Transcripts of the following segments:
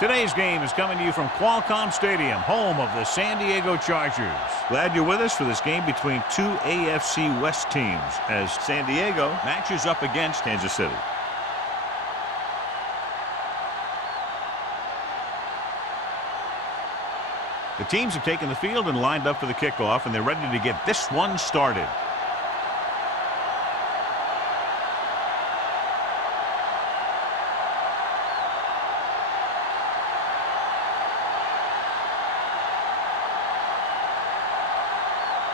Today's game is coming to you from Qualcomm Stadium, home of the San Diego Chargers. Glad you're with us for this game between two AFC West teams as San Diego matches up against Kansas City. The teams have taken the field and lined up for the kickoff, and they're ready to get this one started.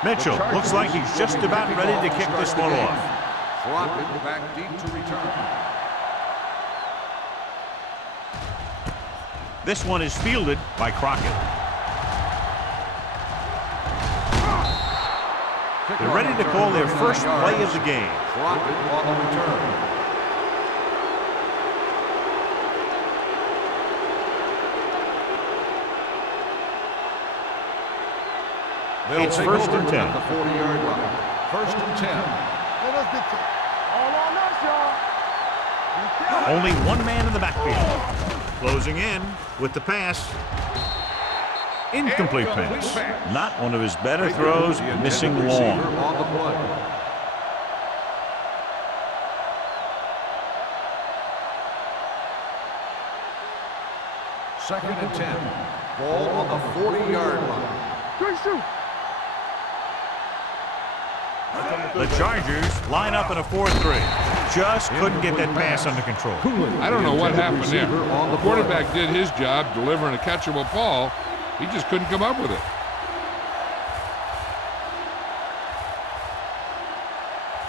Mitchell looks like he's just about ready to kick this one off. Drop it back deep to return. This one is fielded by Crockett. They're ready to call their first play of the game. Crockett on the return. It's first and 10. At the 40-yard line. First and 10. Let us dictate. All on us, y'all. Only one man in the backfield. Closing in with the pass. Incomplete pass. Not one of his better throws, missing long. On the play. Second and 10. Ball on the 40-yard line. Good shoot. The Chargers line up in a 4-3. Just couldn't get that pass under control. I don't know what happened there. The quarterback did his job delivering a catchable ball. He just couldn't come up with it.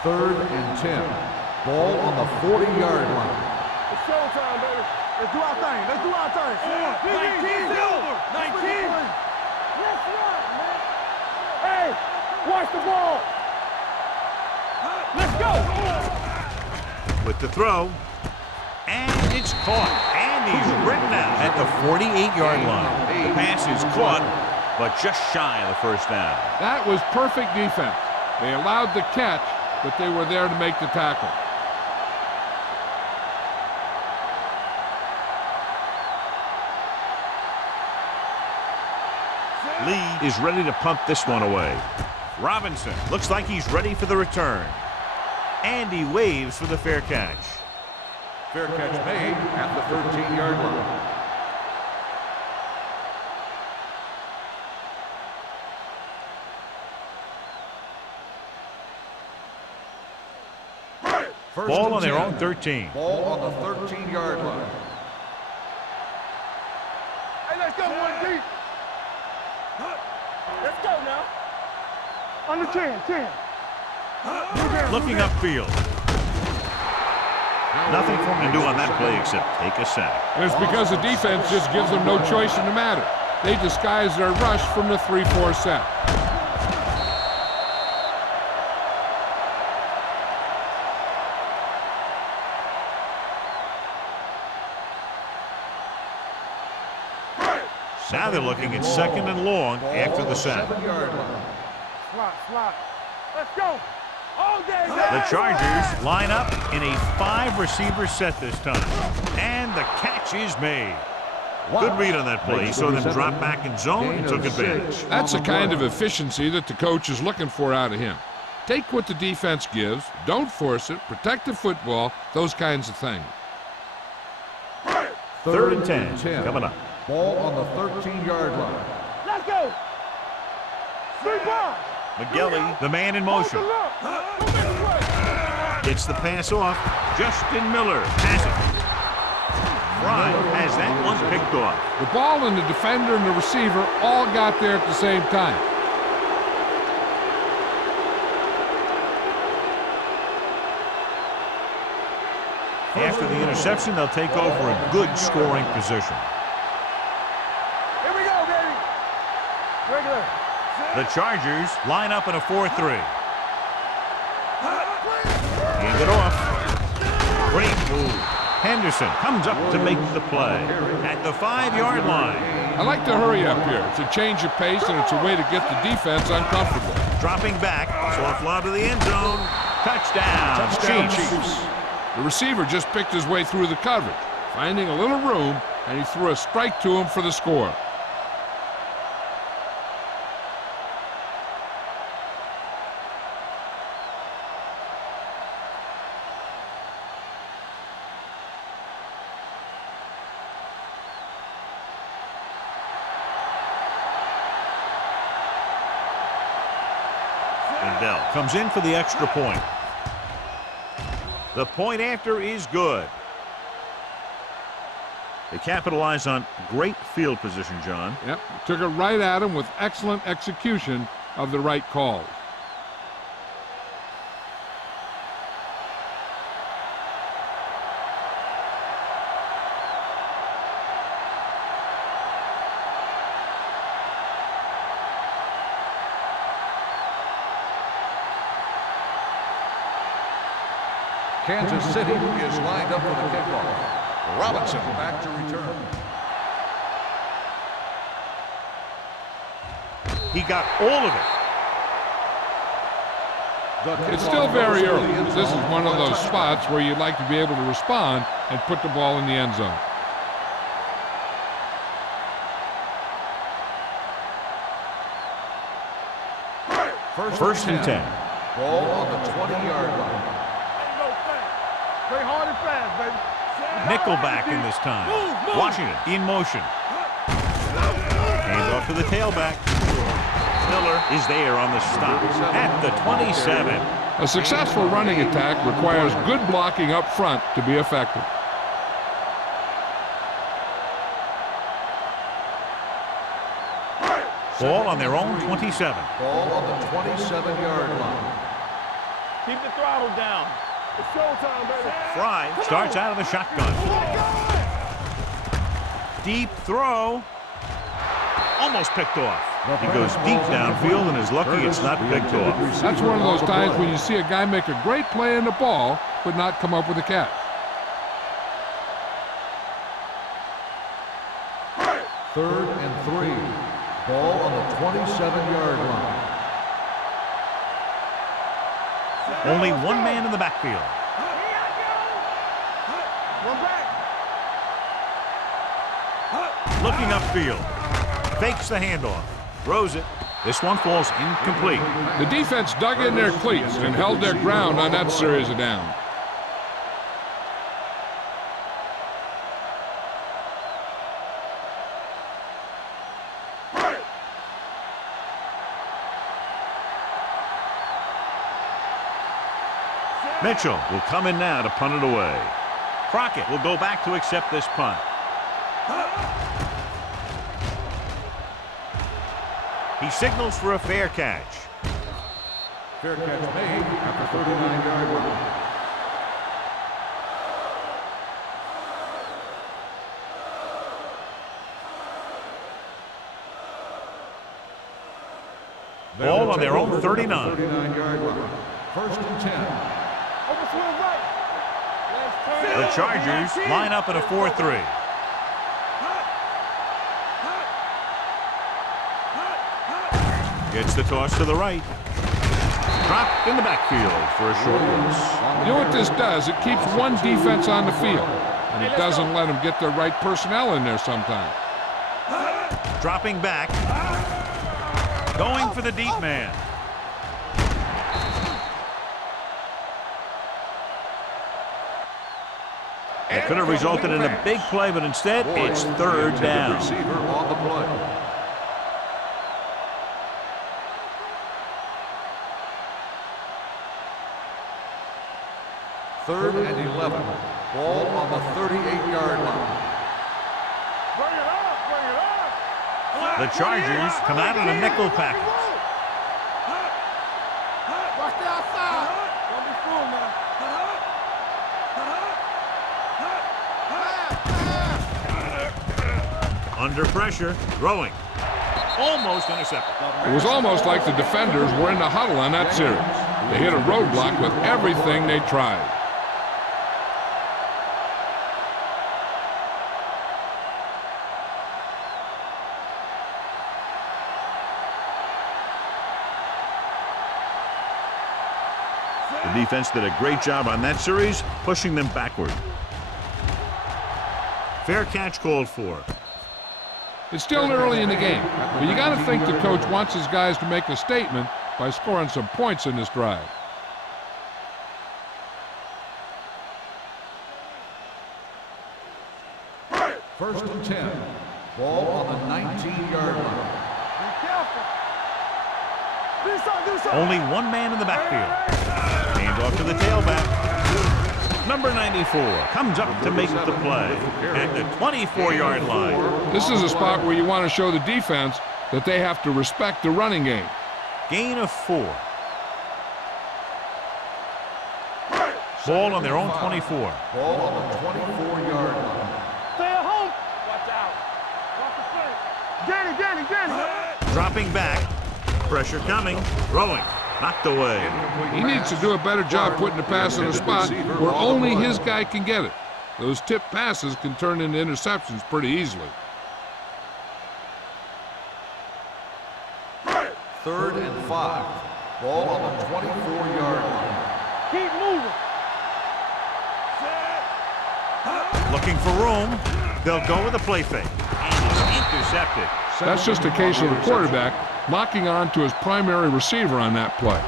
Third and 10. Ball on the 40-yard line. It's showtime, baby. Let's do our thing. Let's do our thing. 19 silver. 19. Let's run, man. Hey, watch the ball. Let's go. With the throw. And it's caught. And he's written out at the 48-yard line. The pass is caught, but just shy of the first down. That was perfect defense. They allowed the catch, but they were there to make the tackle. Lee is ready to punt this one away. Robinson looks like he's ready for the return. And he waves for the fair catch. Fair catch made at the 13-yard line. Ball on their own 13. Ball on the 13-yard line. Hey, let's go, one deep. Let's go now. Under 10. Looking upfield. Nothing for him to do on that play except take a sack. And it's because the defense just gives them no choice in the matter. They disguise their rush from the 3-4 set. Now they're looking at second and long after the sack. Slot. Let's go. All day. The Chargers line up in a 5-receiver set this time. And the catch is made. Good read on that play. He saw them drop back in zone and took advantage. That's the kind of efficiency that the coach is looking for out of him. Take what the defense gives, don't force it, protect the football, those kinds of things. Third and 10 coming up. Ball on the 13-yard line. Let's go. 3 balls. McGilly, the man in motion. Gets the pass off. Justin Miller has it. Fry has that one picked off. The ball and the defender and the receiver all got there at the same time. After the interception, they'll take over a good scoring position. Here we go, baby. Regular. The Chargers line up in a 4-3. Hand it off. Great move. Henderson comes up to make the play at the 5-yard line. I like to hurry up here. It's a change of pace, and it's a way to get the defense uncomfortable. Dropping back, soft lob to the end zone. Touchdown, Chiefs. The receiver just picked his way through the coverage, finding a little room, and he threw a strike to him for the score. Bell comes in for the extra point. The point after is good. They capitalize on great field position, John. Yep, took it right at him with excellent execution of the right calls. Kansas City is lined up for the kickoff. Robinson back to return. He got all of it. It's still very early. This is one of those spots where you'd like to be able to respond and put the ball in the end zone. First and 10. Ball on the 20-yard line. Play hard and fast, baby. Nickelback in this time. Washington in motion. Hand off to the tailback. Miller is there on the stop at the 27. A successful running attack requires good blocking up front to be effective. Ball on their own 27. Ball on the 27-yard line. Keep the throttle down. It's showtime, baby. Fry starts out of the shotgun. Deep throw. Almost picked off. He goes deep downfield and is lucky it's not picked off. That's one of those times when you see a guy make a great play in the ball, but not come up with a catch. Third and 3. Ball on the 27-yard line. Only one man in the backfield. Looking upfield. Fakes the handoff. Throws it. This one falls incomplete. The defense dug in their cleats and held their ground on that series of downs. Mitchell will come in now to punt it away. Crockett will go back to accept this punt. He signals for a fair catch. Fair catch made at the 39-yard line. Ball on their own 39. 39-yard line. First and 10. The Chargers line up in a 4-3. Gets the toss to the right. Dropped in the backfield for a short loss. You know what this does? It keeps one defense on the field, and it doesn't let them get the right personnel in there sometimes. Dropping back. Going for the deep man. It could have resulted in a big play, but instead it's third down. Receiver on the play. Third and 11. Ball on the 38-yard line. Bring it up, bring it up. The Chargers come out in a nickel package. Watch the outside. Don't be fooled now. Under pressure, throwing. Almost intercepted. It was almost like the defenders were in the huddle on that series. They hit a roadblock with everything they tried. The defense did a great job on that series, pushing them backward. Fair catch called for. It's still early in the game, but you got to think the coach wants his guys to make a statement by scoring some points in this drive. First and 10. Ball on the 19-yard line. Be careful. Do something. Only one man in the backfield. Hand off to the tailback. Number 94 comes up to make the play at the 24-yard line. This is a spot where you want to show the defense that they have to respect the running game. Gain of 4. Ball on their own 24. Ball on the 24-yard line. Stay at home. Watch out. Watch the play. Get it. Dropping back. Pressure coming. Throwing. Knocked away. He needs to do a better job putting the pass in a spot where only his guy can get it. Those tip passes can turn into interceptions pretty easily. Third and 5. Ball on the 24-yard line. Keep moving. Looking for room. They'll go with a play fake. And it's intercepted. That's just a case of the quarterback locking on to his primary receiver on that play.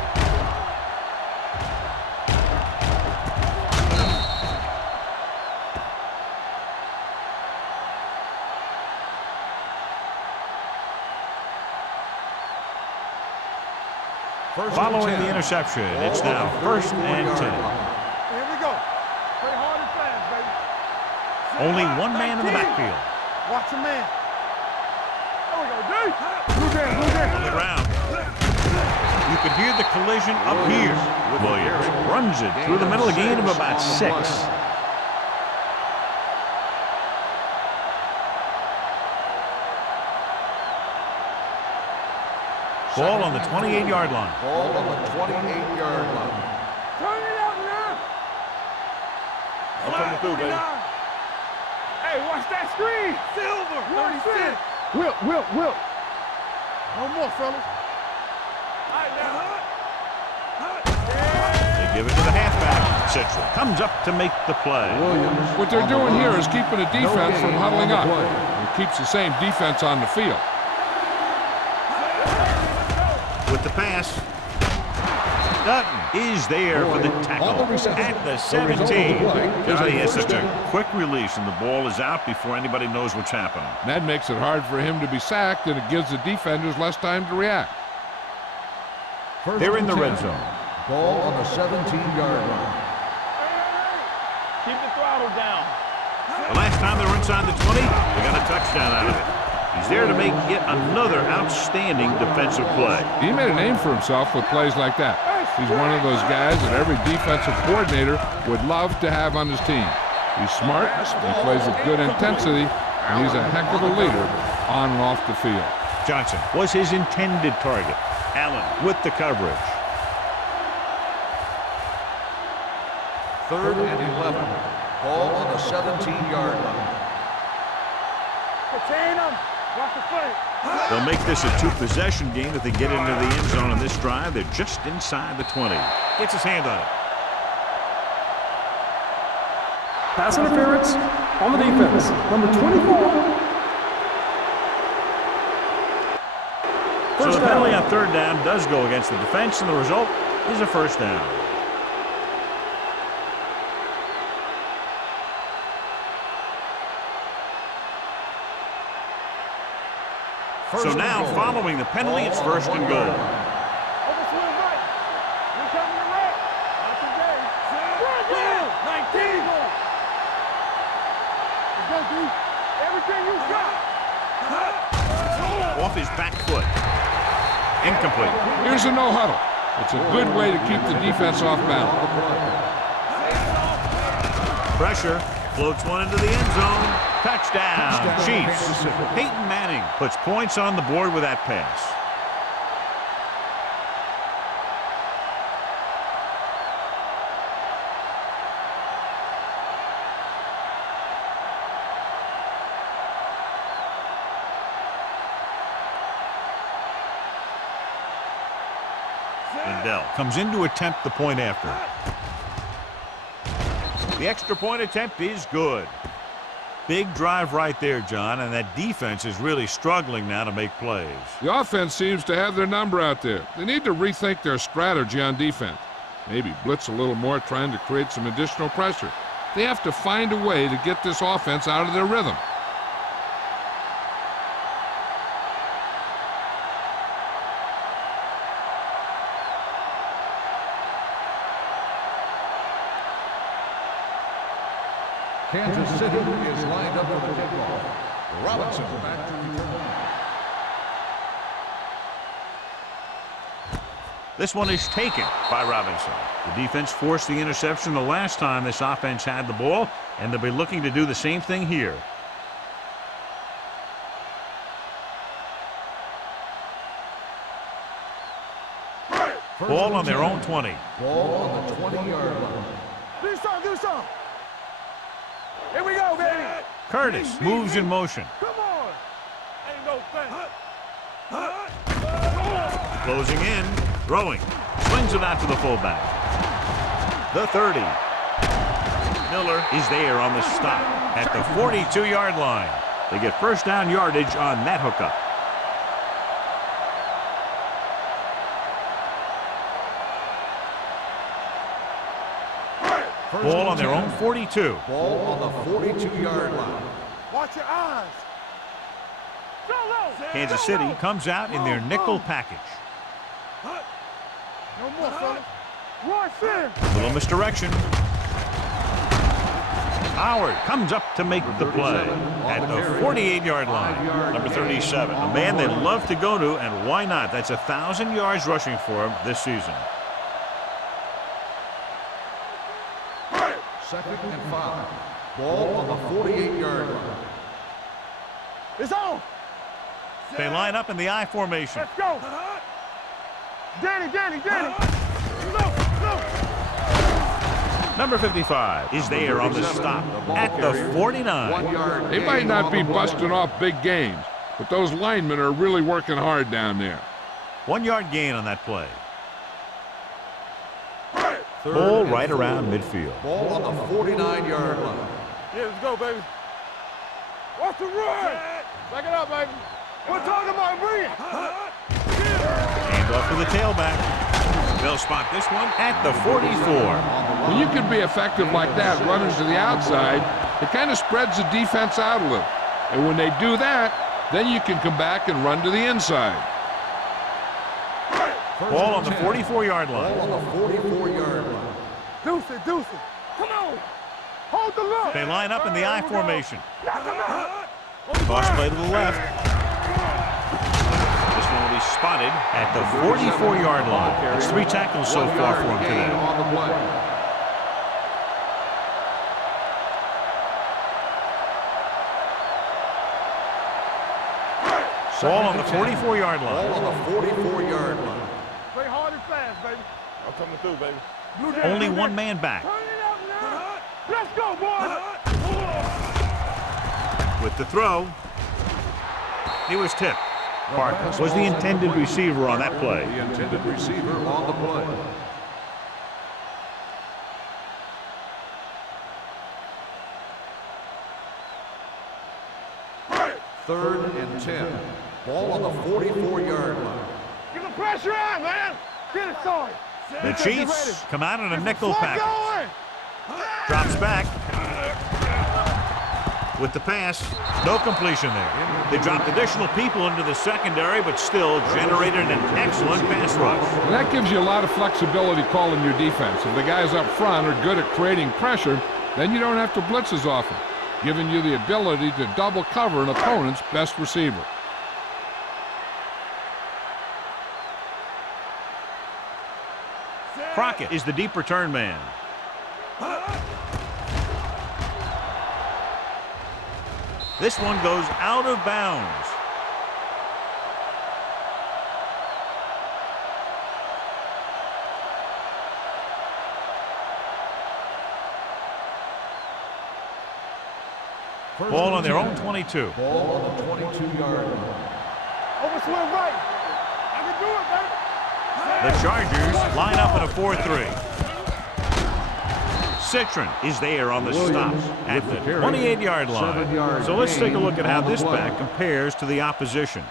Following the interception, it's now first and 10. Here we go. Play hard and fast, baby. Only one man in the backfield. Watch a man. There we go, D. Blue down. On the ground. You can hear the collision up here. Williams runs it through the middle, a gain of about 6. Ball on the 28-yard line. Ball on the 28-yard line. Turn it out now. I'm coming through, baby. Hey, watch that screen. Silver. 36. Wilt. No more, fellas. All right, now. They give it to the halfback. Central comes up to make the play. What they're doing here is keeping the defense from huddling up. It keeps the same defense on the field. With the pass. Dutton is there for the tackle at the 17. Johnny has such a quick release, and the ball is out before anybody knows what's happening. That makes it hard for him to be sacked, and it gives the defenders less time to react. They're in the red zone. Ball on the 17-yard line. Keep the throttle down. The last time they were inside the 20, they got a touchdown out of it. He's there to make yet another outstanding defensive play. He made a name for himself with plays like that. He's one of those guys that every defensive coordinator would love to have on his team. He's smart, he plays with good intensity, and he's a heck of a leader on and off the field. Johnson was his intended target. Allen with the coverage. Third and 11. Ball on the 17-yard line. Contain them. Watch the play. They'll make this a 2-possession game if they get into the end zone on this drive. They're just inside the 20. Gets his hand on it. Pass interference on the defense. Number 24. So the penalty on third down does go against the defense, and the result is a first down. So now, following the penalty, it's first and goal. Overswing right. We're coming to right. Not today. Down. 19. Let's go, dude. Everything you got. Off his back foot. Incomplete. Here's a no huddle. It's a good way to keep the defense off balance. Pressure. Floats one into the end zone. Touchdown, Chiefs. Peyton Manning puts points on the board with that pass. Lindell comes in to attempt the point after. The extra point attempt is good. Big drive right there, John, and that defense is really struggling now to make plays. The offense seems to have their number out there. They need to rethink their strategy on defense. Maybe blitz a little more, trying to create some additional pressure. They have to find a way to get this offense out of their rhythm. Kansas City is lined up for the kickoff. Robinson back to return. This one is taken by Robinson. The defense forced the interception the last time this offense had the ball, and they'll be looking to do the same thing here. Ball on their own 20. Ball on the 20-yard line. Do something. Here we go, baby. Curtis moves in motion. Come on. Ain't no thing. Closing in. Throwing. Swings it out to the fullback. The 30. Miller is there on the stop at the 42-yard line. They get first down yardage on that hookup. Ball on their own 42. Ball on the 42-yard line. Watch your eyes. Kansas City comes out in their nickel package. No more, fellas. Rush in. Little misdirection. Howard comes up to make the play at the 48-yard line. Number 37, a man they love to go to, and why not? That's 1,000 yards rushing for him this season. 2nd and 5. Ball on the 48-yard line. It's on. They line up in the I formation. Let's go. Danny. Number 55 is there on the stop at the 49. They might not be busting off big games, but those linemen are really working hard down there. 1 yard gain on that play. Ball right around midfield. Ball on the 49-yard line. Yeah, let's go, baby. Watch the run. Back it up, baby. We're talking about bringing. Hand off to the tailback. They'll spot this one at the 44. When you can be effective like that, running to the outside, it kind of spreads the defense out a little. And when they do that, then you can come back and run to the inside. Ball on the 44-yard line. Ball on the 44-yard line. Deuce it. Come on. Hold the look. They line up in the I formation. Toss play to the left. This one will be spotted at the 44-yard line. It's 3 tackles so far for him today. On the play. Ball on the 44-yard Ball line. on the 44-yard line. Play hard and fast, baby. I'm coming through, baby. Only one man back. Turn it up now. Let's go, boys. With the throw, he was tipped. Park was the intended receiver on that play. The intended receiver on the play. Third and 10. Ball on the 44-yard line. Get the pressure on, man. Get it started. The Chiefs come out in a nickel Fuck package. going. Drops back. With the pass, no completion there. They dropped additional people into the secondary, but still generated an excellent pass rush. And that gives you a lot of flexibility calling your defense. If the guys up front are good at creating pressure, then you don't have to blitz as often, giving you the ability to double cover an opponent's best receiver. Crockett is the deep return man. This one goes out of bounds. Ball on their own 22. Ball on the 22-yard line. Overswing right. I can do it, baby. The Chargers line up in a 4-3. Citron is there on the stop at the 28-yard line. So let's take a look at how this back compares to the opposition.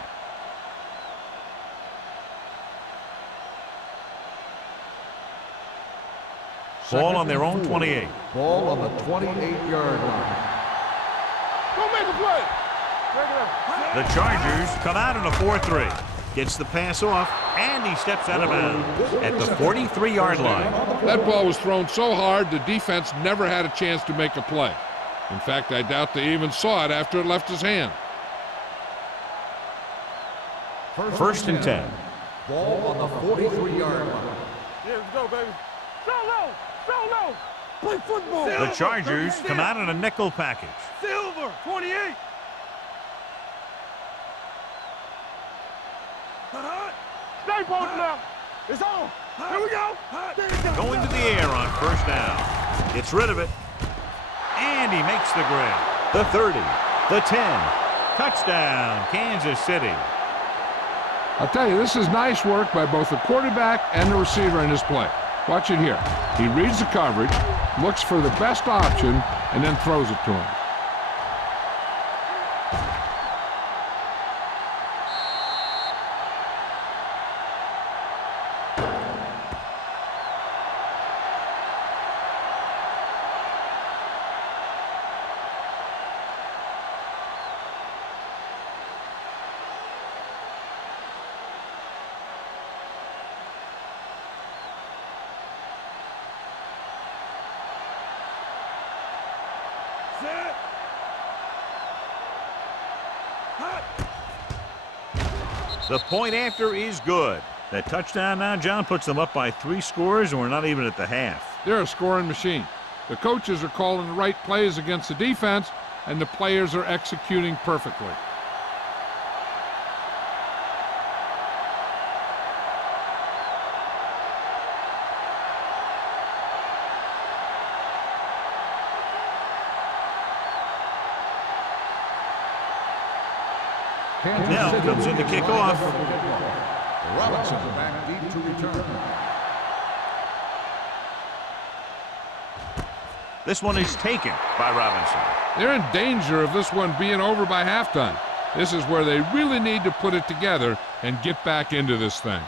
Ball on their own 28. Ball on the 28-yard line. Go make a play. The Chargers come out in a 4-3. Gets the pass off, and he steps out of bounds at the 43-yard line. That ball was thrown so hard the defense never had a chance to make a play. In fact, I doubt they even saw it after it left his hand. First and 10. Ball on the 43-yard line. Yeah, let's go, baby. Solo! Solo! Play football! The Chargers come out in a nickel package. Silver! 28! Stay posted now! It's on! Here we go! Going to the air on first down. Gets rid of it. And he makes the grab. The 30. The 10. Touchdown, Kansas City. I'll tell you, this is nice work by both the quarterback and the receiver in this play. Watch it here. He reads the coverage, looks for the best option, and then throws it to him. The point after is good. That touchdown now, John, puts them up by 3 scores, and we're not even at the half. They're a scoring machine. The coaches are calling the right plays against the defense, and the players are executing perfectly. Now comes in to kick off. Robinson back deep to return. This one is taken by Robinson. They're in danger of this one being over by halftime. This is where they really need to put it together and get back into this thing.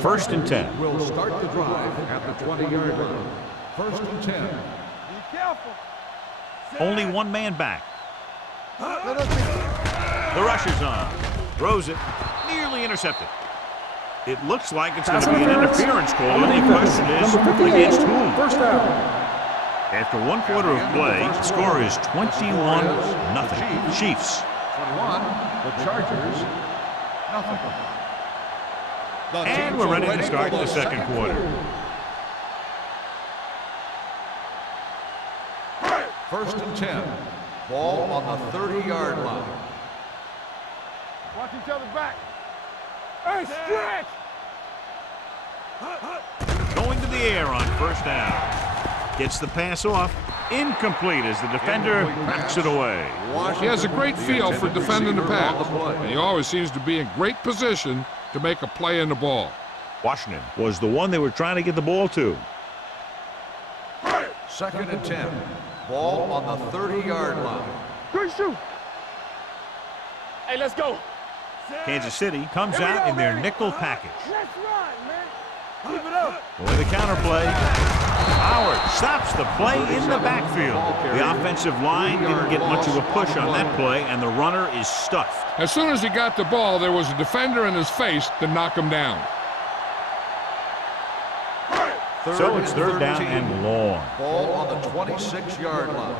First and 10. Will start the drive at the 20-yard line. First and 10. Be careful. Only one man back. The rush is on. Throws it. Nearly intercepted. It looks like it's going to be an interference call, and the question is, against whom? First down. After 1 quarter of play, the score is 21-0. Chiefs. 21, the Chargers, nothing. And we're ready to start the second quarter. First and 10. Ball on the 30-yard line. Watch each other back. Hey, stretch! Going to the air on first down. Gets the pass off. Incomplete as the defender backs it away. He has a great feel for defending the pass, and he always seems to be in great position to make a play in the ball. Washington was the one they were trying to get the ball to. Second and 10. Ball on the 30-yard line. Good shoot. Hey, let's go. Kansas City comes out in their nickel package. Let's run, man. Keep it up. With a counterplay, Howard stops the play in the backfield. The offensive line didn't get much of a push on that play, and the runner is stuffed. As soon as he got the ball, there was a defender in his face to knock him down. So it's third down and long. Ball on the 26-yard line.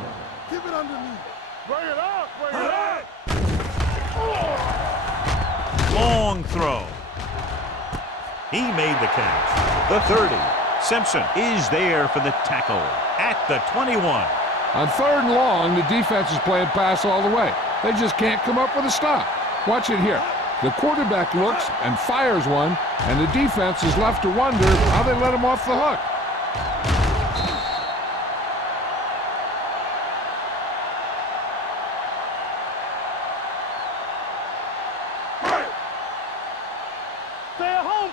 Keep it underneath. Bring it up. Bring it up. Long throw. He made the catch. The 30. Simpson is there for the tackle at the 21. On third and long, the defense is playing pass all the way. They just can't come up with a stop. Watch it here. The quarterback looks and fires one, and the defense is left to wonder how they let him off the hook. Stay at home.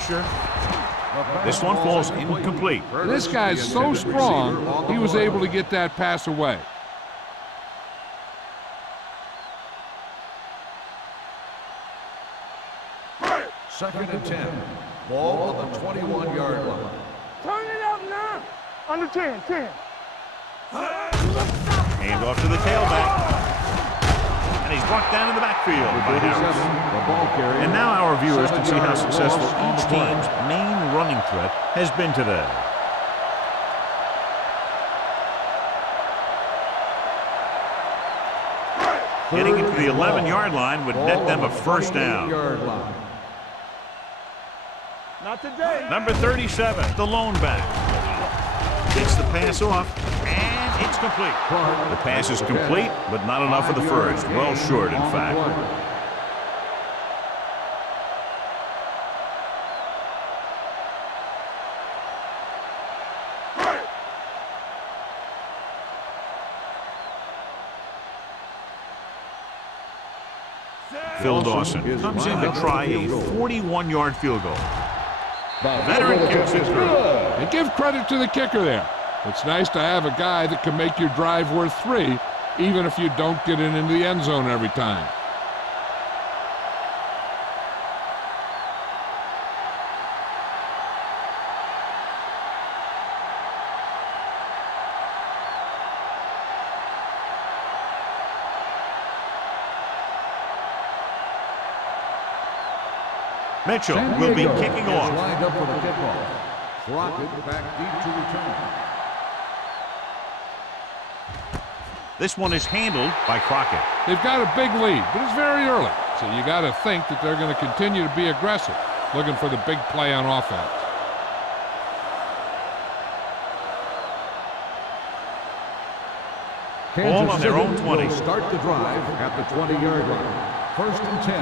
pressure. This one falls incomplete. This guy's so strong, he was able to get that pass away. Second and 10. Ball on the 21-yard line. Turn it up now. Under 10, 10. Hand off to the tailback. And he's brought down in the backfield by Harris. And now our viewers can see how successful each team's main running threat has been today. Getting into the 11-yard line would net them a first down. Not today. Number 37, the lone back. Gets the pass off, and it's complete. The pass is complete, but not enough for the first. Well short, in fact. Phil Dawson comes in to try a 41-yard field goal. The veteran kicks it through. And give credit to the kicker there. It's nice to have a guy that can make your drive worth 3, even if you don't get it into the end zone every time. Mitchell will be kicking off. Lined up for the kickoff. Crockett back deep to return. This one is handled by Crockett. They've got a big lead, but it's very early. So you got to think that they're going to continue to be aggressive, looking for the big play on offense. Ball on their own 20. Start the drive at the 20-yard line. First and 10.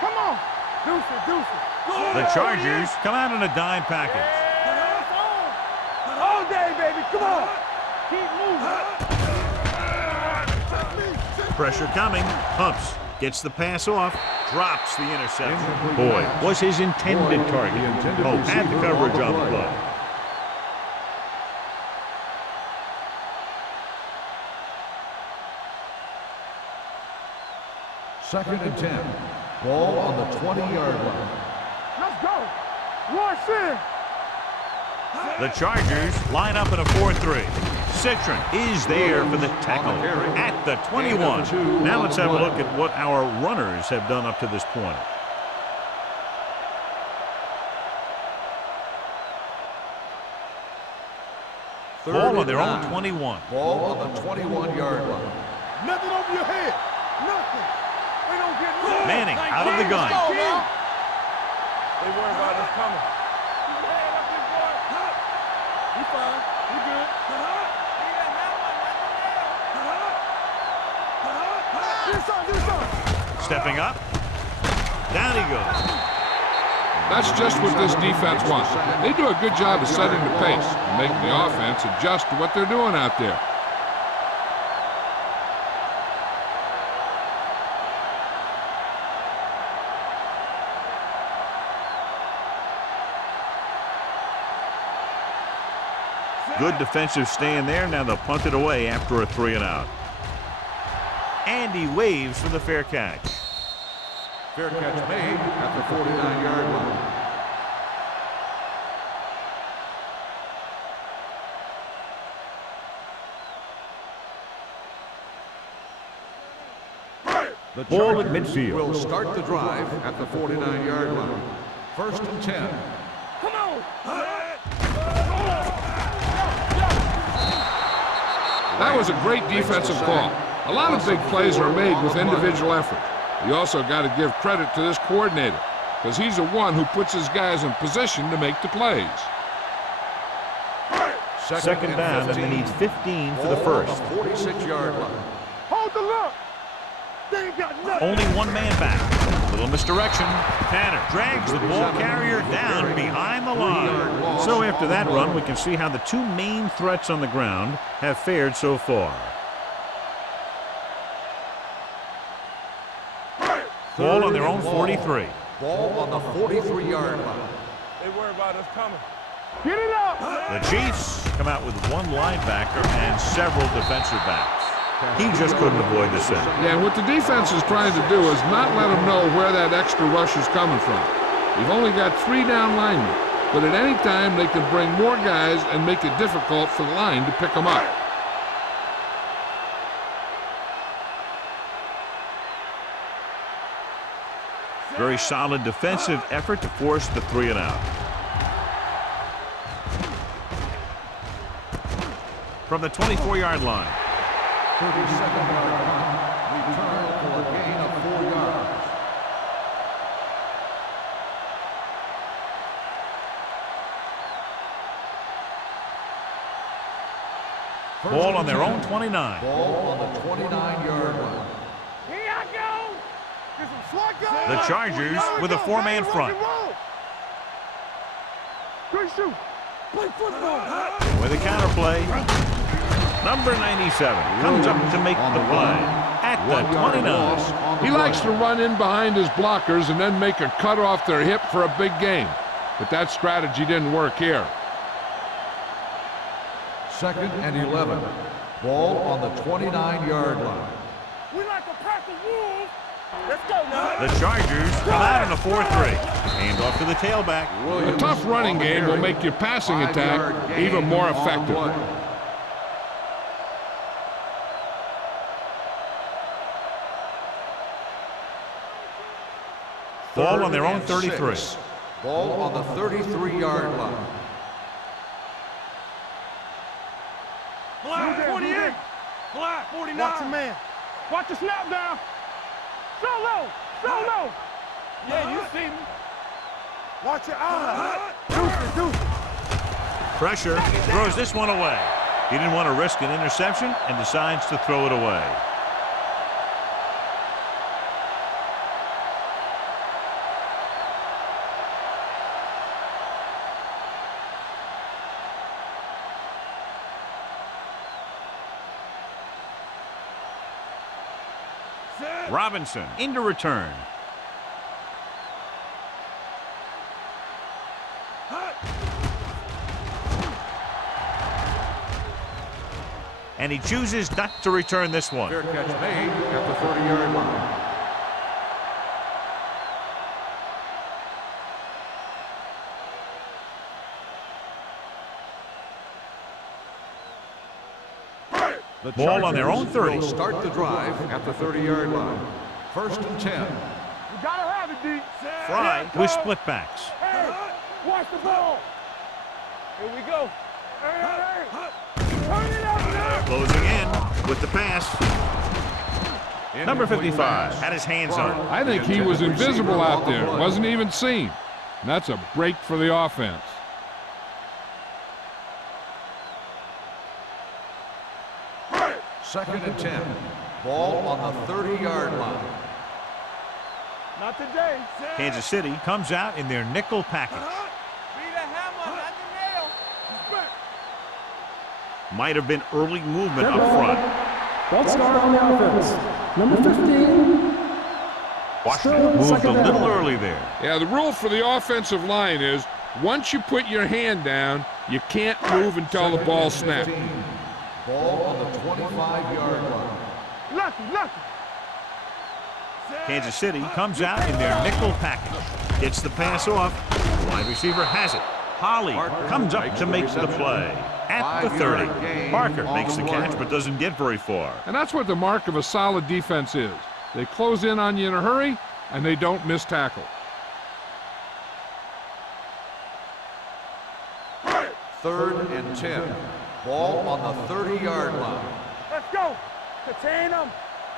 Come on. Deuce it, deuce it. The Chargers come out in a dime package. All day, baby. Come on. Keep moving. Pressure coming. Pumps. Gets the pass off. Drops the interception. Boy, was his intended target. Hope had the coverage on the play. Second and 10. Ball on the 20-yard line. Let's go. Rush in. The Chargers line up in a 4-3. Citron is there for the tackle at the 21. Now let's have a look at what our runners have done up to this point. Ball on their own 21. Ball on the 21-yard line. Nothing over your head. Nothing. We don't get nothing. Manning out of the gun. They worry about us coming. You fine. You good. Stepping up. Down he goes. That's just what this defense wants. They do a good job of setting the pace and making the offense adjust to what they're doing out there. Good defensive stand there. Now they'll punt it away after a 3-and-out. And he waves for the fair catch. Fair catch made at the 49-yard line. The Ball at Chargers midfield. will start the drive at the 49-yard line. First and 10. Come on. That was a great defensive call. A lot of big plays are made with individual effort. You also got to give credit to this coordinator, because he's the one who puts his guys in position to make the plays. Second down, and they need 15 for the first. 46-yard line. Hold the look. They ain't got nothing. Only one man back. Little misdirection. Tanner drags the ball carrier down behind the line. So after that run, we can see how the two main threats on the ground have fared so far. Ball on their own 43. Ball on the 43-yard line. They worry about us coming. Get it up! The Chiefs come out with one linebacker and several defensive backs. He just couldn't avoid the sin. Yeah, and what the defense is trying to do is not let them know where that extra rush is coming from. You've only got 3 down linemen, but at any time they can bring more guys and make it difficult for the line to pick them up. Very solid defensive effort to force the 3 and out. From the 24-yard line. 32nd-yard line. Return for a gain of 4 yards. Ball on their own 29. Ball on the 29-yard line. Here I go! Get some slot guys! The Chargers with a 4-man front. Good shoot! Play football! With a counterplay. Number 97 comes up to make the play at the 29. He likes to run in behind his blockers and then make a cut off their hip for a big gain. But that strategy didn't work here. 2nd and 11. Ball on the 29-yard line. We like a pack of wolves! Let's go now! The Chargers come out in a 4-3. Hand off to the tailback. A tough running game will make your passing attack even more effective. Ball on their own 33. Ball on the 33-yard line. Black 28! Black 49! Watch the man! Watch the snap down! Solo! Solo! Yeah, you see me. Watch your eyes. Deuce. Pressure, throws this one away. He didn't want to risk an interception and decides to throw it away. Robinson into return. And he chooses not to return this one. Fair catch made at the 30-yard line. The Ball on their own 30. Will start the drive at the 30-yard line. 1st and 10. You gotta have it, D. Fry with split backs. Hey, watch the ball. Here we go. Hey. Turn it up now. Closing in with the pass. Number 55 had his hands on it. I think he was invisible out there. Wasn't even seen. And that's a break for the offense. 2nd and 10. Ball on the 30-yard line. Not today. Kansas City comes out in their nickel package. Be the hammer, not the nail. He's back. Might have been early movement up front. Don't start on the offense. Number 15. Washington moved a little early there. Yeah, the rule for the offensive line is once you put your hand down, you can't move until the ball snaps. Ball on the 25-yard line. Lucky. Kansas City comes out in their nickel package. Gets the pass off. The wide receiver has it. Holly comes up to make the play at the 30. Parker makes the catch but doesn't get very far. And that's what the mark of a solid defense is. They close in on you in a hurry, and they don't miss tackle. 3rd and 10. Ball on the 30-yard line. Let's go. Contain them.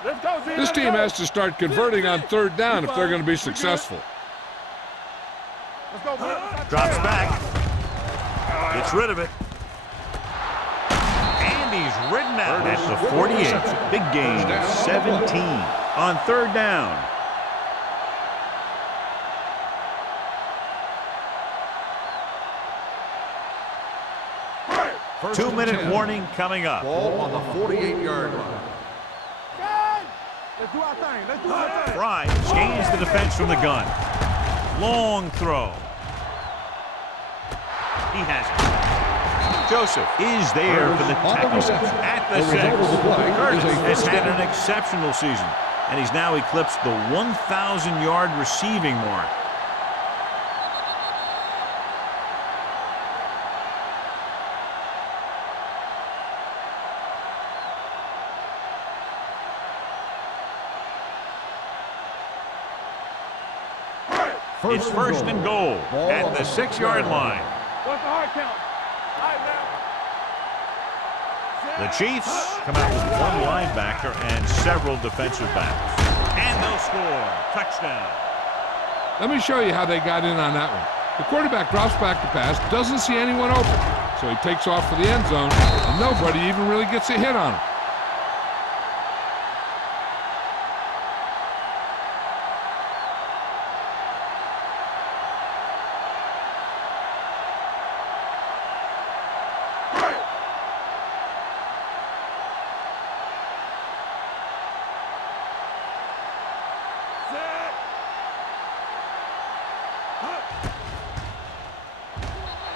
Let's go, Z. This team has to start converting on 3rd down if they're going to be successful. Let's go, man. Drops back. Gets rid of it. And he's ridden out at the 48. Big gain of 17 on 3rd down. Two-minute warning coming up. Ball on the 48-yard line. Let's do our thing. Let's do our thing. Fry scans the defense from the gun. Long throw. He has it. Joseph is there for the tackle at the 6. Curtis has had an exceptional season, and he's now eclipsed the 1,000-yard receiving mark. It's first and goal at the 6-yard line. What's the hard count? The Chiefs come out with one linebacker and several defensive backs. And they'll score. Touchdown. Let me show you how they got in on that one. The quarterback drops back to pass, doesn't see anyone open, so he takes off for the end zone, and nobody even really gets a hit on him.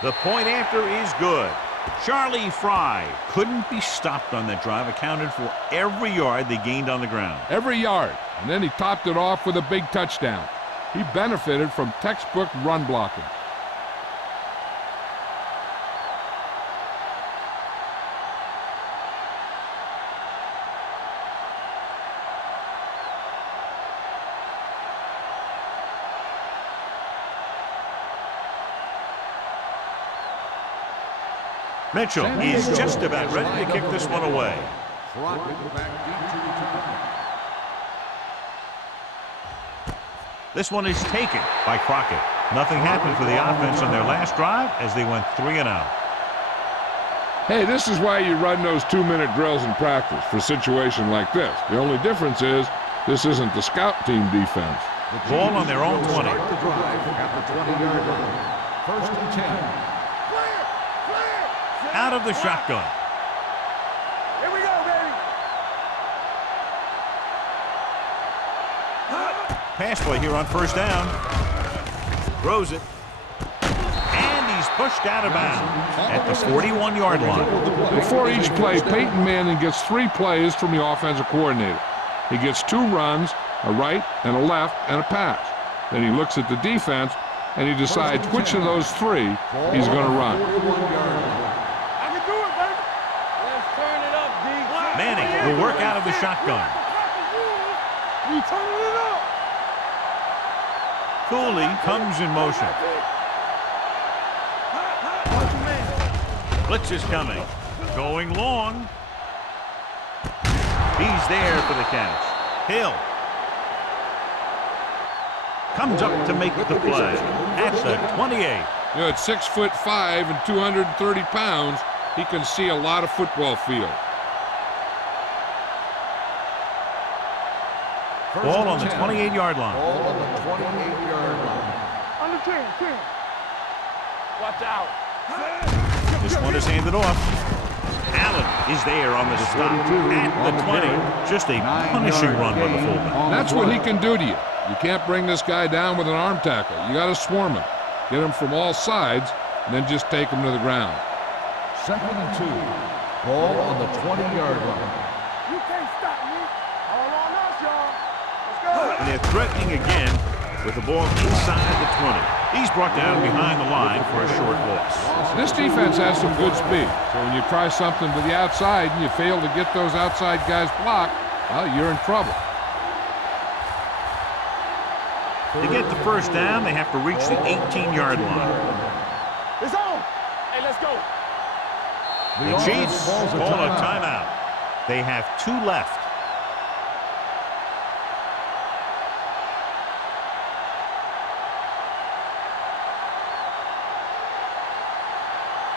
The point after is good. Charlie Fry couldn't be stopped on that drive, accounted for every yard they gained on the ground. Every yard, and then he topped it off with a big touchdown. He benefited from textbook run blocking. Mitchell is just about ready to kick this one away. This one is taken by Crockett. Nothing happened for the offense on their last drive as they went 3 and out. Hey, this is why you run those 2-minute drills in practice for a situation like this. The only difference is this isn't the scout team defense. Ball on their own 20. First and 10. Out of the shotgun. Here we go, baby. Pass play here on first down. Throws it. And he's pushed out of bounds at the 41-yard line. Before each play, Peyton Manning gets 3 plays from the offensive coordinator. He gets 2 runs, a right and a left, and a pass. Then he looks at the defense, and he decides which of those 3 he's going to run. Manning will work out of the shotgun. You turning it up. Cooley comes in motion. Blitz is coming. Going long. He's there for the catch. Hill comes up to make the play at the 28. You know, at 6'5" and 230 pounds, he can see a lot of football field. Ball on the 28-yard line. Ball on the 28-yard line. Under 10. Watch out. This one is handed off. Allen is there on the stop at the 20. Just a punishing run by the fullback. That's what he can do to you. You can't bring this guy down with an arm tackle. You got to swarm him. Get him from all sides, and then just take him to the ground. Second and 2. Ball on the 20-yard line. You can't stop me. All on us, y'all. Let's go. And they're threatening again with the ball inside the 20. He's brought down behind the line for a short loss. This defense has some good speed. So when you try something to the outside and you fail to get those outside guys blocked, well, you're in trouble. To get the first down, they have to reach the 18-yard line. It's on. Hey, let's go. The Chiefs call a timeout. They have 2 left.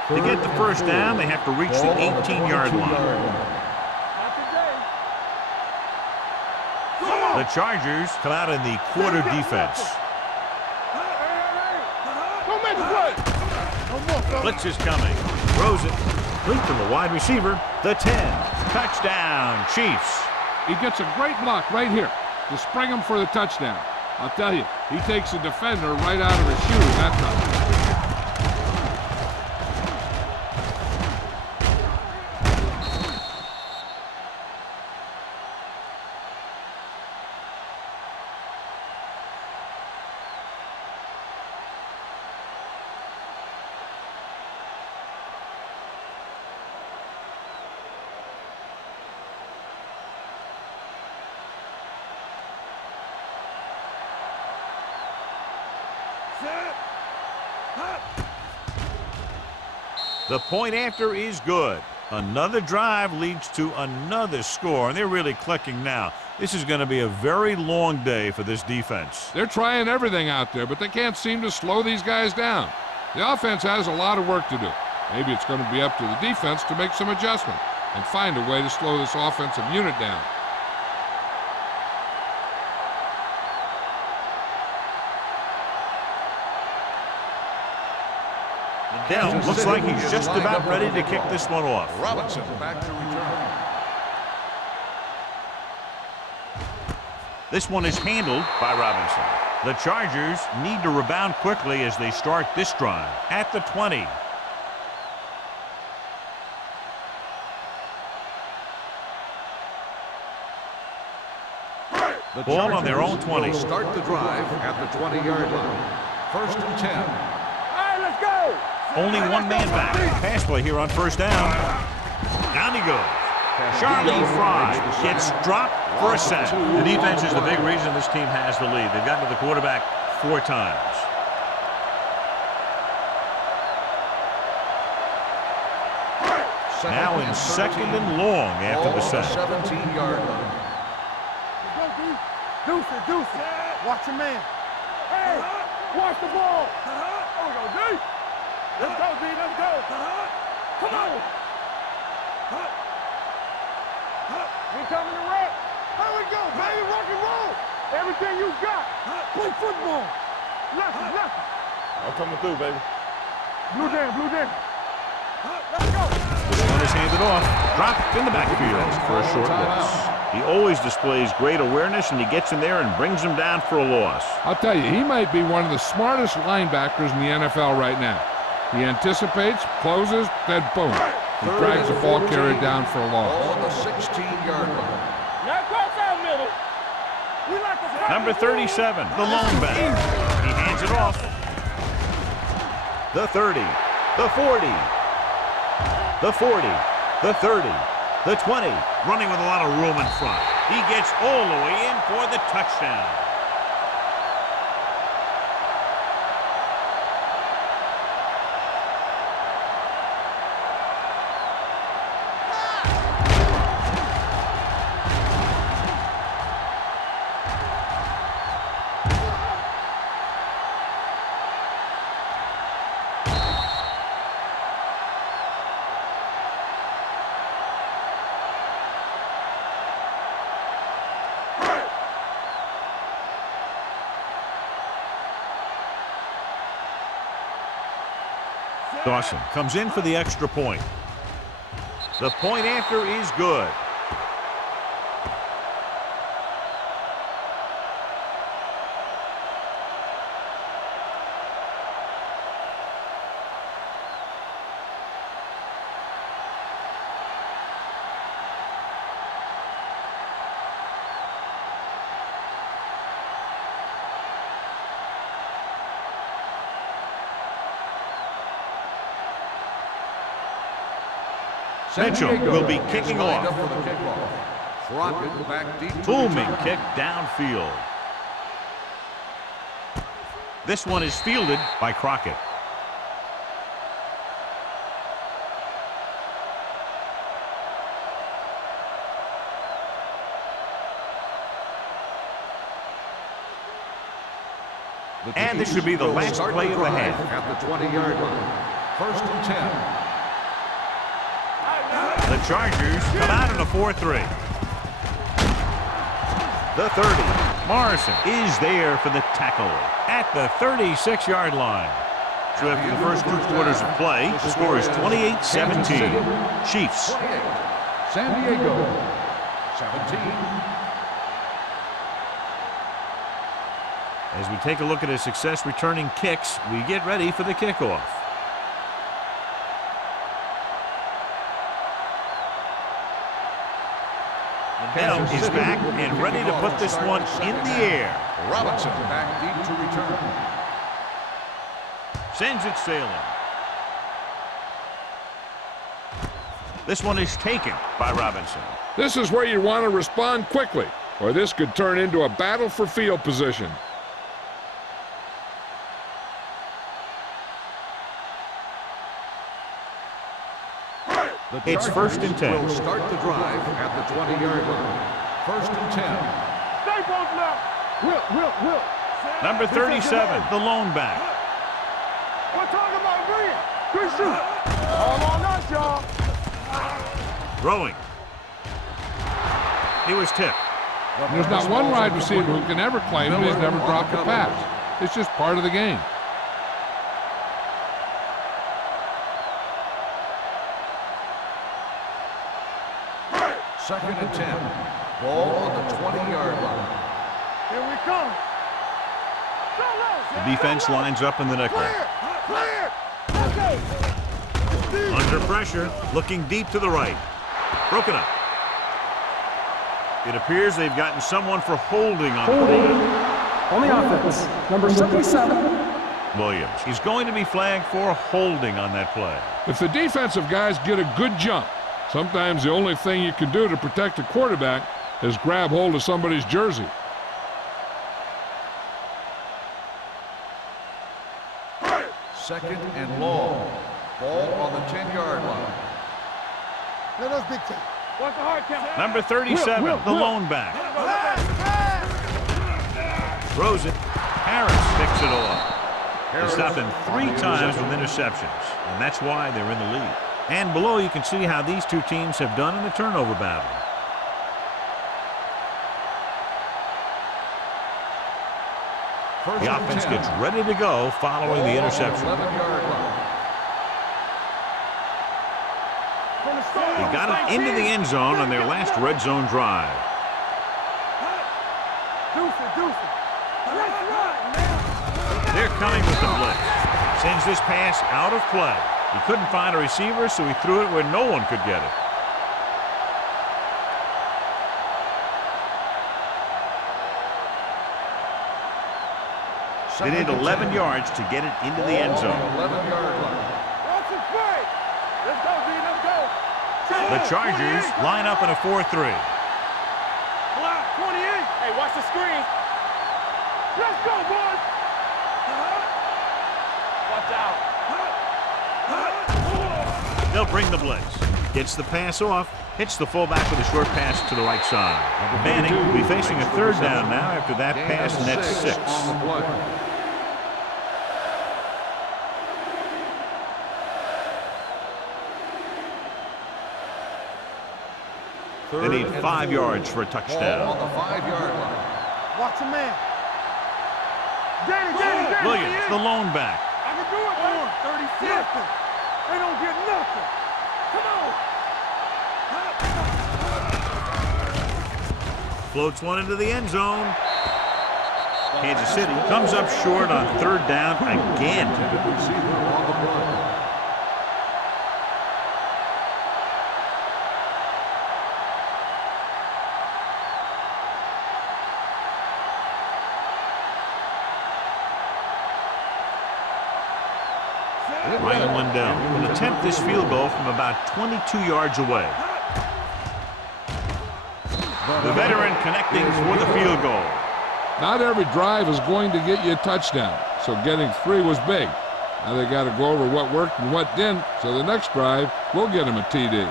To get the first down, they have to reach the 18-yard line. Not today. The Chargers come out in the quarter defense. Don't make a play. No more, fella. Blitz is coming. Throws it. Complete to the wide receiver. The 10. Touchdown, Chiefs. He gets a great block right here to spring him for the touchdown. I'll tell you, he takes a defender right out of his shoes that time. The point after is good. Another drive leads to another score, and they're really clicking now. This is going to be a very long day for this defense. They're trying everything out there, but they can't seem to slow these guys down. The offense has a lot of work to do. Maybe it's going to be up to the defense to make some adjustment and find a way to slow this offensive unit down. Dell looks like he's just about ready to kick this one off. Robinson back to return. This one is handled by Robinson. The Chargers need to rebound quickly as they start this drive at the 20. The Ball on their own 20. Start the drive at the 20-yard line. 1st and 10. All right, let's go. Only one man back. Pass play here on 1st down. Down he goes. Charlie Fry gets dropped for a sack. The defense is the big reason this team has the lead. They've gotten to the quarterback 4 times. Now in 2nd and long after the sack. 17-yard line. Deuce it. Watch your man. Hey, watch the ball. There we go, D. Let's go, D. Let's go. Come on. We coming to rap. There we go, baby. Rock and roll. Everything you got. Play football. Left. I'm coming through, baby. Blue down. Let's go. This one is handed off. Dropped in the backfield for a short loss. He always displays great awareness, and he gets in there and brings him down for a loss. I'll tell you, he might be one of the smartest linebackers in the NFL right now. He anticipates, closes, then boom. He drags the ball carrier down for a loss. On the 16-yard line. Now cross out middle. We like to Number 37, the lone back. He hands it off. The 30, the 40, the 40, the 30, the 20. Running with a lot of room in front. He gets all the way in for the touchdown. Dawson comes in for the extra point. The point after is good. Mitchell will be kicking off. Booming kick downfield. This one is fielded by Crockett. And this should be the last play of the half. At the 20-yard line. 1st and 10. The Chargers come out in a 4-3. The 30. Morrison is there for the tackle at the 36-yard line. So after the first 2 quarters of play, the score is 28-17. Chiefs. 28. San Diego. 17. As we take a look at his success returning kicks, we get ready for the kickoff. Bell is back and ready to put this one in the air. Robinson back deep to return. Sends it sailing. This one is taken by Robinson. This is where you want to respond quickly, or this could turn into a battle for field position. It's 1st and 10. Will start the drive at the 20-yard line. 1st and 10. Stay both left. Will. Number 37, the lone back. We're talking about green. Good shoot. All on us, y'all. Throwing. He was tipped. There's not one wide receiver who can ever claim that he's never dropped a pass. It's just part of the game. Second and 10. Ball on the 20-yard line. Here we come. The defense lines up in the nickel. Clear. Under pressure, looking deep to the right. Broken up. It appears they've gotten someone for holding on the Holding ball. on the offense. Number 77. Williams. He's going to be flagged for holding on that play. If the defensive guys get a good jump, sometimes the only thing you can do to protect a quarterback is grab hold of somebody's jersey. Second and long. Ball on the 10-yard line. Let us big time. What's the hard count? Number 37, the lone back. Throws it. Harris picks it off. They stopped him 3 times with interceptions, and that's why they're in the lead. And below, you can see how these two teams have done in the turnover battle. The offense gets ready to go following the interception. 11-yard line. They got it into the end zone on their last red zone drive. They're coming with the blitz. Sends this pass out of play. He couldn't find a receiver, so he threw it where no one could get it. They need 11 yards to get it into the end zone. 11-yard line. Let's go, D. Let's go. The Chargers line up in a 4-3. Block 28. Hey, watch the screen. Let's go, boys. Watch out. They'll bring the blitz. Gets the pass off. Hits the fullback with a short pass to the right side. Manning will be facing a 3rd down now after that pass, and that's 6. On the play. They need 5 yards for a touchdown. Ball on the 5-yard line. Watch a man. Danny. Williams, the lone back. I can do it, man. 36. They don't get nothing. Come on. Floats one into the end zone. Kansas City comes up short on 3rd down again. Receiver on the play. Ryan Lindell will attempt this field goal from about 22 yards away. The veteran connecting for the field goal. Not every drive is going to get you a touchdown, so getting 3 was big. Now they got to go over what worked and what didn't, so the next drive will get them a TD.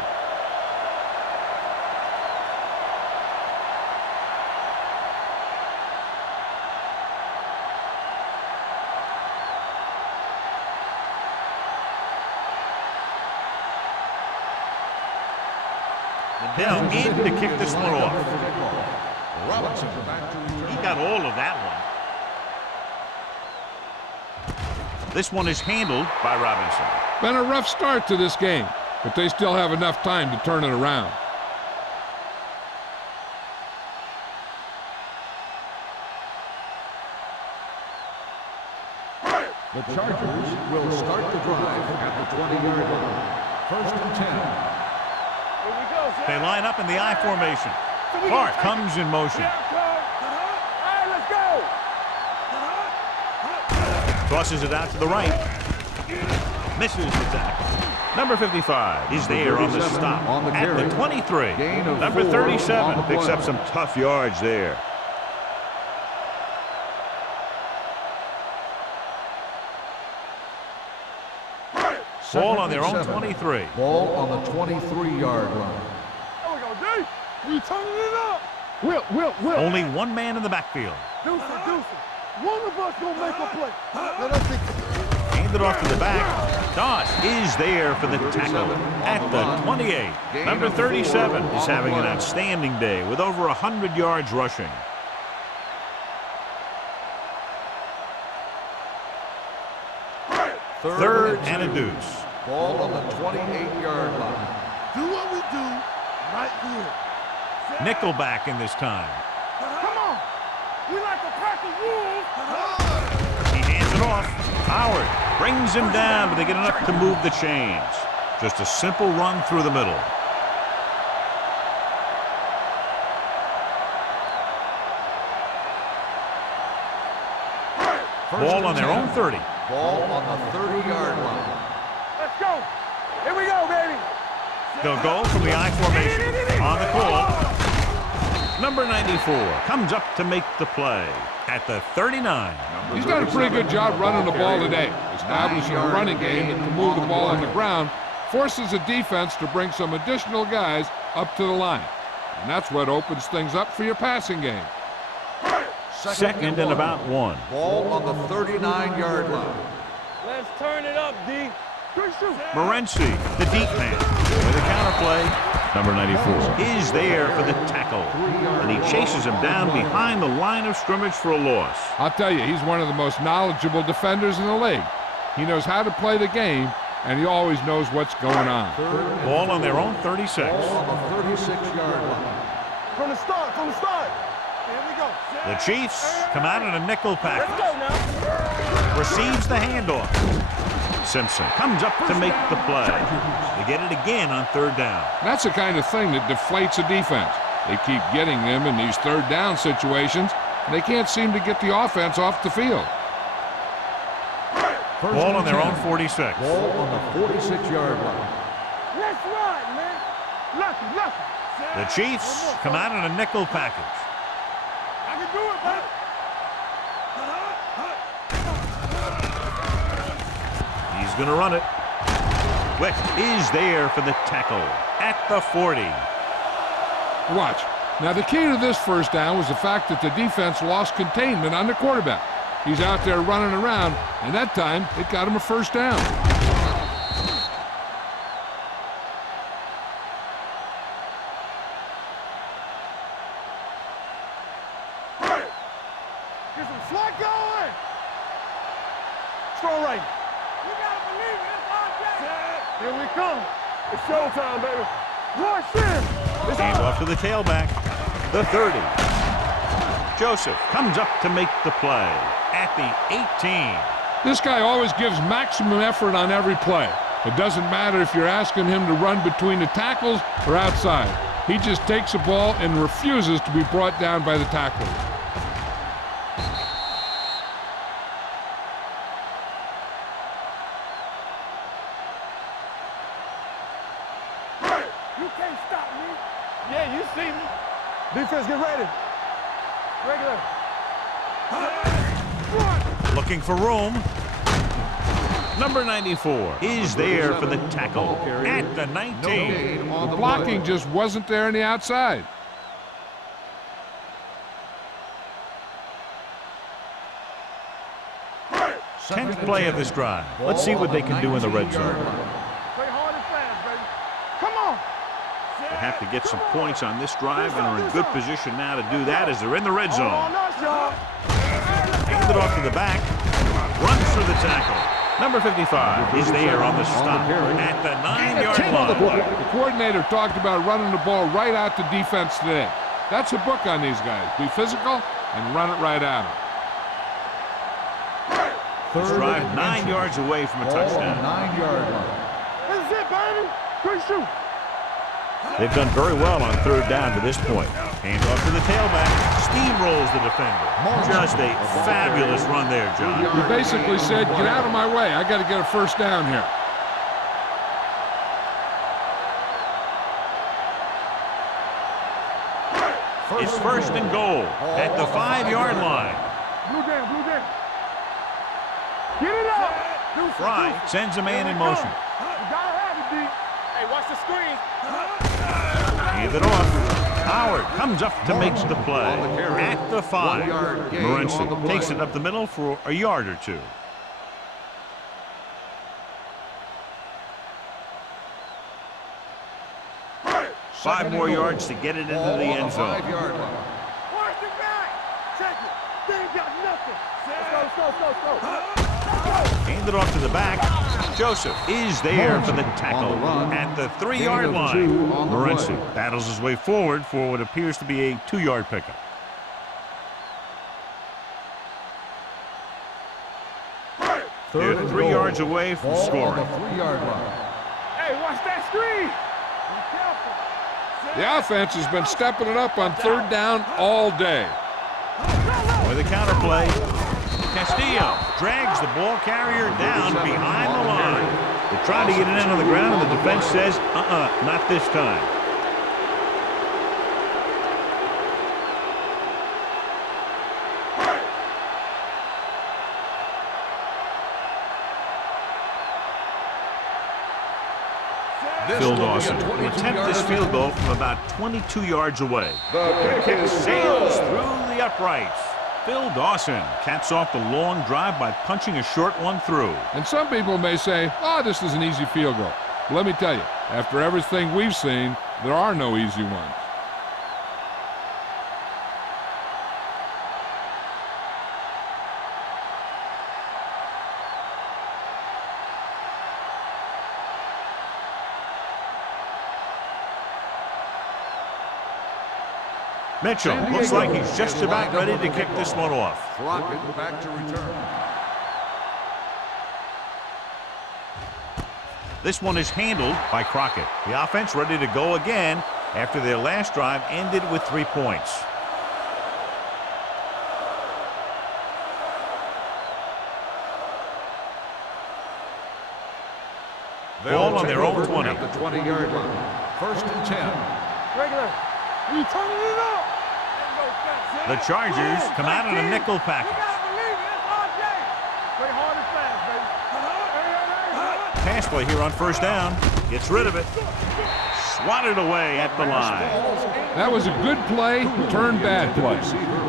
Lindell in to kick this one off. Robinson back to return. He got all of that one. This one is handled by Robinson. Been a rough start to this game, but they still have enough time to turn it around. The Chargers will start the drive at the 20-yard line. 1st and 10. They line up in the I formation. Clark comes in motion. Tosses it out to the right. Misses the tackle. Number 55 is there on the stop at the 23. Number 37 picks up some tough yards there. Ball on their own 7. 23. Ball on the 23-yard line. There we go, D. We turning it up. Will. Only one man in the backfield. Deuce it. One of us gonna make a play. Let us think. Handed off to the back. Doss is there for the tackle at the 28. Number 37 is having an outstanding day with over 100 yards rushing. Third and a deuce. Ball on the 28-yard line. Do what we do right here. Nickelback in this time. Come on. We like a pack of wolves. He hands it off. Howard brings him down, but they get enough to move the chains. Just a simple run through the middle. Ball on their own 30. Ball on the 30-yard line. Let's go. Here we go, baby. They'll go from the I formation on the call. Number 94 comes up to make the play at the 39. He's done a pretty good job running the ball today, establishing a running game that can move the ball on the ground, forces the defense to bring some additional guys up to the line. And that's what opens things up for your passing game. Second and about 1. Ball on the 39-yard line. Let's turn it up, D. Morency, the deep man, with a counterplay. Number 94 is there for the tackle, and he chases him down behind the line of scrimmage for a loss. I'll tell you, he's one of the most knowledgeable defenders in the league. He knows how to play the game, and he always knows what's going on. Ball on their own 36. Ball on the 36-yard line. From the start. Here we go. The Chiefs come out in a nickel package. Let's go now. Receives the handoff. Simpson comes up to make the play. They get it again on third down. That's the kind of thing that deflates a defense. They keep getting them in these third down situations, and they can't seem to get the offense off the field. Ball on their own 46. Ball on the 46-yard line. Let's ride, man. Lucky. The Chiefs come out in a nickel package. I can do it, baby. He's going to run it. Wick is there for the tackle at the 40. Watch. Now, the key to this first down was the fact that the defense lost containment on the quarterback. He's out there running around, and that time it got him a first down. Get some slack going. Strong right. You gotta believe it. It's our game. Here we come. It's showtime, baby. Rush in. Hand off to the tailback. The 30. Joseph comes up to make the play at the 18. This guy always gives maximum effort on every play. It doesn't matter if you're asking him to run between the tackles or outside. He just takes the ball and refuses to be brought down by the tackler. You can't stop me. Yeah, you see me. Defense, get ready. Regular. Looking for room. Number 94 is there for the tackle at the 19. The blocking just wasn't there on the outside. Tenth play of this drive. Let's see what they can do in the red zone. Play hard and fast, baby. Come on. They have to get some points on this drive and are in good position now to do that as they're in the red zone. Hand it off to the back. Runs through the tackle. Number 55 is there on the stop at the 9-yard line. The coordinator talked about running the ball right out to defense today. That's a book on these guys. Be physical and run it right at them. This drive 9 yards away from a touchdown. 9-yard line. This is it, baby. Good shoot. They've done very well on third down to this point. Hand off to the tailback. Steamrolls the defender. Just a fabulous run there, John. He basically said, get out of my way. I got to get a first down here. It's first and goal at the 5-yard line. Blue game. Get it up. Fry sends a man in motion. You gotta have it, D. Hey, watch the screen. Hand it off. Howard comes up to make the play. At the 5. Morency takes it up the middle for a yard or 2. Five more yards to get it into the end zone. Watch the back. Check it. They ain't got nothing. Let's go. Hand it off to the back. Joseph is there for the tackle at the 3-yard line. Morency battles his way forward for what appears to be a 2-yard pickup. They're 3 yards away from scoring. 3-yard line. Hey, watch that screen. The offense has been stepping it up on 3rd down all day. With a counter play, Castillo drags the ball carrier down behind the line. They try to get it in on the ground, and the defense says, not this time. Phil Dawson will attempt this field goal from about 22 yards away. The kick sails through the uprights. Phil Dawson caps off the long drive by punching a short one through. And some people may say, oh, this is an easy field goal. But let me tell you, after everything we've seen, there are no easy ones. Mitchell looks like he's just about ready to kick this one off. Crockett back to return. This one is handled by Crockett. The offense ready to go again after their last drive ended with 3 points. Ball on their own 20. At the 20-yard line. 1st and 10. Regular. You turning it up. The Chargers come out in a nickel package. Pass play here on 1st down. Gets rid of it. Swatted away at the line. That was a good play, turned bad play.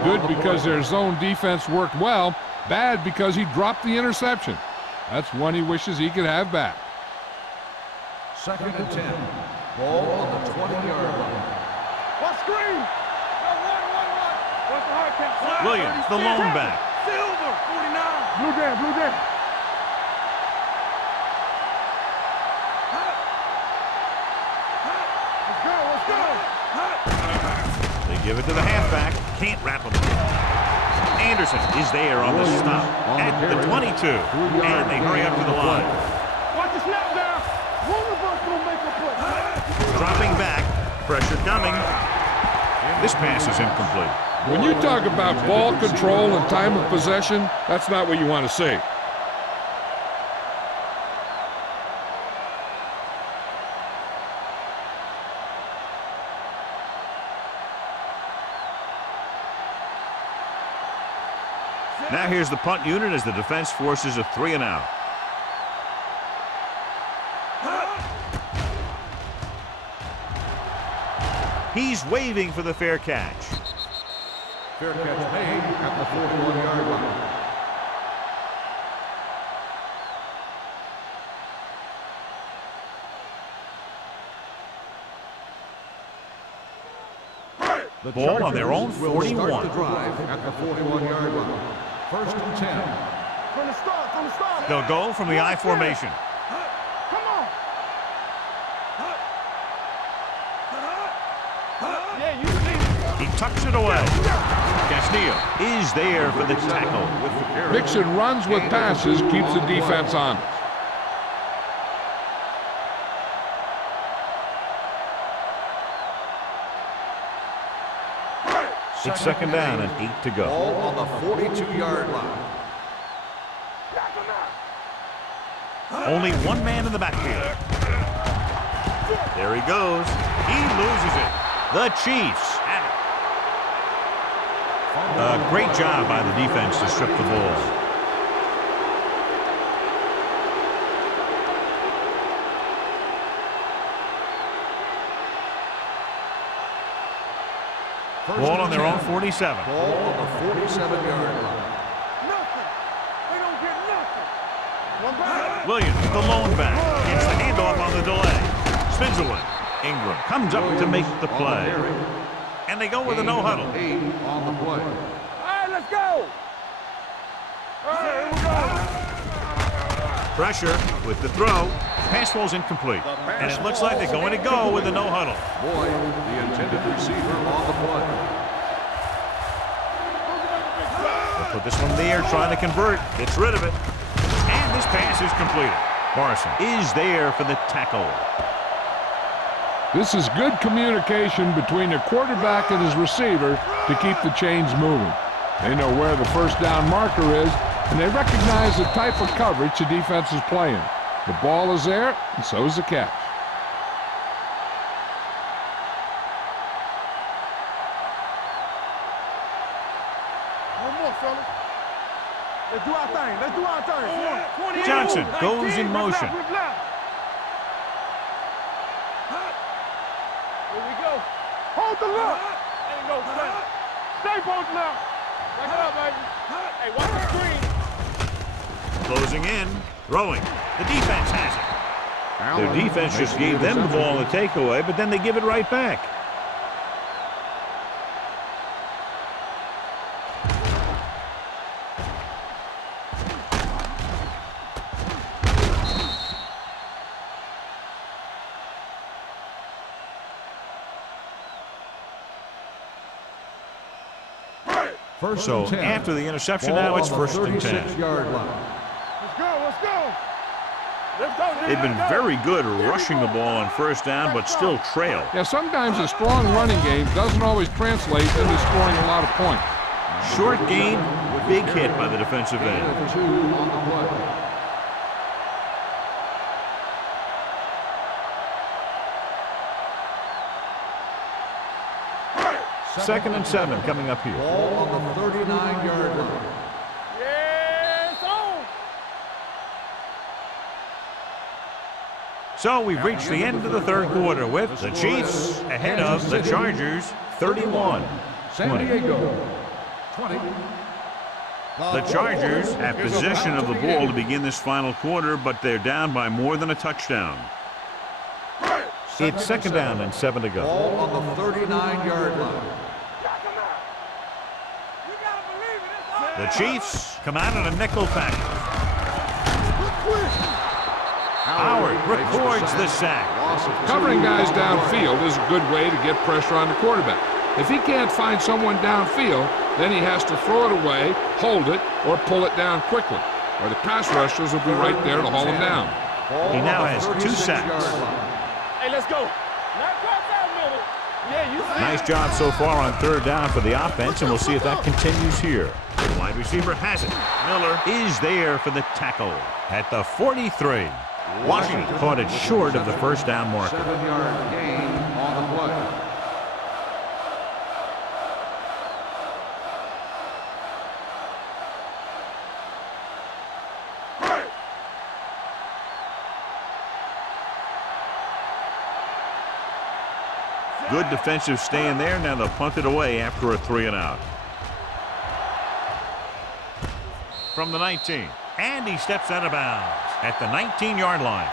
Good because their zone defense worked well. Bad because he dropped the interception. That's one he wishes he could have back. 2nd and 10. Ball on the 20-yard line. What screen? Williams, the lone back. Silver, 49. Blue down, blue down. Let's go. They give it to the halfback. Can't wrap him. Anderson is there on the stop at the 22. And they hurry up to the line. Watch the snap down. One of us will make a play. Dropping back. Pressure coming. This pass is incomplete. When you talk about ball control and time of possession, that's not what you want to see. Now here's the punt unit as the defense forces a 3 and out. He's waving for the fair catch. Fair catch made at the 41-yard line. The ball on their own 41. Will start the drive at the 41-yard line. 1st and 10. From the start. They'll go from the I formation. Come on. Yeah, you see. He tucks it away. Castillo is there for the tackle. Mixon runs with passes, keeps the defense honest. It's 2nd down and 8 to go. Ball on the 42-yard line. Only one man in the backfield. There he goes. He loses it. The Chiefs have it. Great job by the defense to strip the ball. Ball on their own 47. Ball on the 47-yard line. Nothing. They don't get nothing. One back. Williams, the lone back, gets the handoff on the delay. Spins away. Ingram comes up to make the play. And they go with a no huddle. 8 on the play. All right, let's go. All right, here we go. Pressure with the throw. Pass falls incomplete. And it looks like they're going to go with a no huddle. Boyd, the intended receiver on the play. They'll put this one there, trying to convert. Gets rid of it. And this pass is completed. Morrison is there for the tackle. This is good communication between the quarterback and his receiver to keep the chains moving. They know where the first down marker is, and they recognize the type of coverage the defense is playing. The ball is there, and so is the catch. One more, fellas. Let's do our thing. Let's do our thing. Johnson goes in motion. Here we go. Hold the look. There you go, son. Stay posted now. Back it up, baby. Hey, watch the screen. Closing in, throwing. The defense has it. Their defense just gave them the ball in the takeaway, but then they give it right back. So after the interception, now it's first and 10. Let's go, let's go. Let's go, They've been very good rushing the ball on first down, but still trail. Yeah, sometimes a strong running game doesn't always translate into scoring a lot of points. Short gain, big hit by the defensive end. 2 on the play. Second and 7 coming up here. Ball on the 39-yard line. Yes, on. So we've reached the end of the third quarter with the Chiefs ahead of the Chargers 31-20. San Diego, 20. The Chargers have possession of the ball to begin this final quarter, but they're down by more than a touchdown. It's second down and 7 to go. Ball on the 39-yard line. The Chiefs come out in a nickel package. Howard records the sack. Covering guys downfield is a good way to get pressure on the quarterback. If he can't find someone downfield, then he has to throw it away, hold it, or pull it down quickly, or the pass rushers will be right there to haul him down. He now has 2 sacks. Hey, let's go. Yeah, you see. Nice job so far on third down for the offense, and we'll see if that continues here. The wide receiver has it. Miller is there for the tackle at the 43. Washington caught it short of the first down marker. 7-yard gain on the play. Good defensive stand there. Now they'll punt it away after a 3-and-out. From the 19. And he steps out of bounds at the 19-yard line.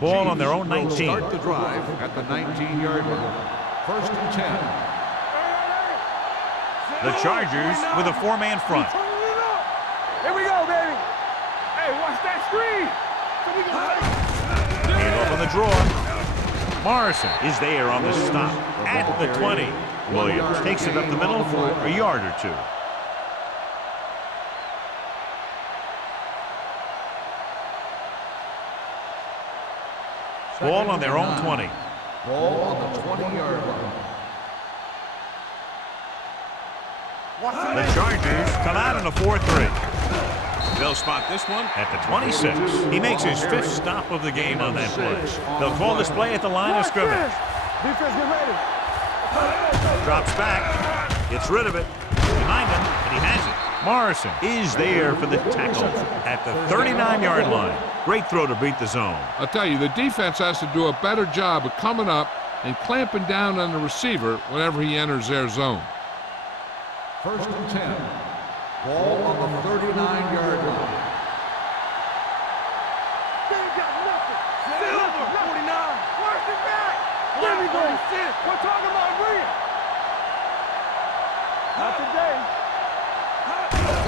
Ball on their own 19. Start the drive at the 19-yard line. First and 10. The Chargers with a 4-man front. Here we go, baby. Hey, watch that screen. Hand off on the draw. Morrison is there on the stop at the 20. Williams takes it up the middle for a yard or 2. Ball on their own 20. Ball on the 20-yard line. The Chargers come out in a 4-3. They'll spot this one at the 26. He makes his 5th stop of the game on that play. They'll call this play at the line of scrimmage. Defense, get ready. Drops back. Gets rid of it. Behind him, and he has it. Morrison is there for the tackle at the 39-yard line. Great throw to beat the zone. I'll tell you, the defense has to do a better job of coming up and clamping down on the receiver whenever he enters their zone. 1st and 10. Ball on the 39-yard line. Silver, 49. Where's it back? There we go. We're talking about Rhea. Not today.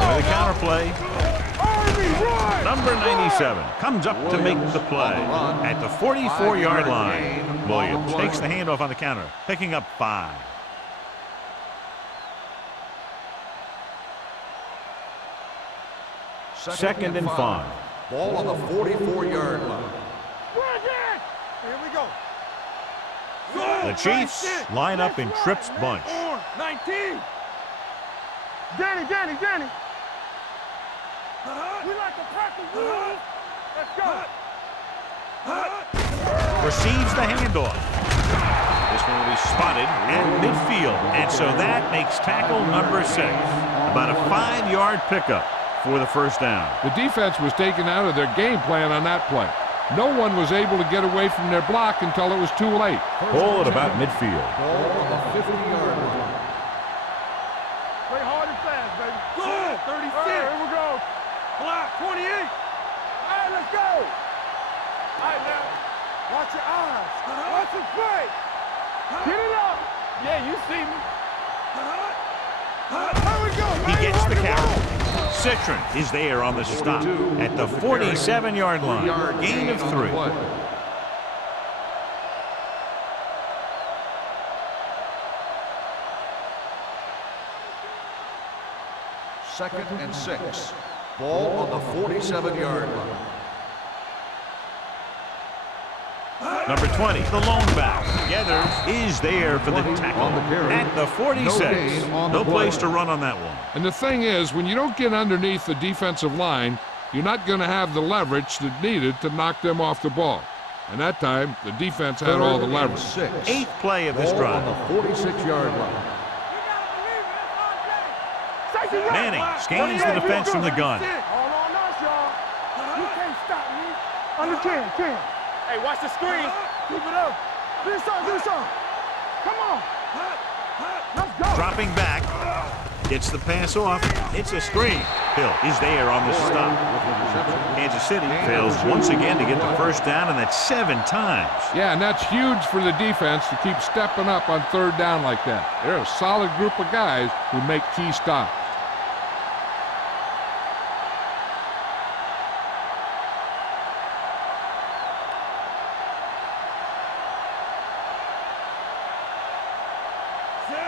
With a counter play. Number 97 comes up to make the play at the 44-yard line. Williams takes the handoff on the counter, picking up 5. Second and 5. Ball on the 44-yard line. Here we go. The Chiefs line up in Tripp's bunch. 19. Danny. We like to practice rules. Let's go. Receives the handoff. This one will be spotted at midfield, and so that makes tackle number 6. About a 5-yard pickup for the first down. The defense was taken out of their game plan on that play. No one was able to get away from their block until it was too late. Ball at about midfield. Ball on the 50-yard line. Play hard and fast, baby. 36. Here we go. Block 28. All right, let's go. All right, now. Watch your eyes. Watch your face. Get it up. Yeah, you see me. Here we go. He gets the carry. Citron is there on the stop at the 47-yard line. Gain of 3. Second and 6. Ball on the 47-yard line. Number 20, the lone back. Gathers is there for the tackle at the 46. No place to run on that one. And the thing is, when you don't get underneath the defensive line, you're not going to have the leverage that's needed to knock them off the ball. And that time, the defense had all the leverage. 8th play of this drive. On the 46-yard line. Manning scans the defense from the gun. All on us, y'all. You can't stop me. Under 10. Hey, watch the screen. Keep it up. Do something. Come on. Let's go. Dropping back. Gets the pass off. It's a screen. Hill is there on the stop. Kansas City fails once again to get the first down, and that's 7 times. Yeah, and that's huge for the defense to keep stepping up on 3rd down like that. They're a solid group of guys who make key stops.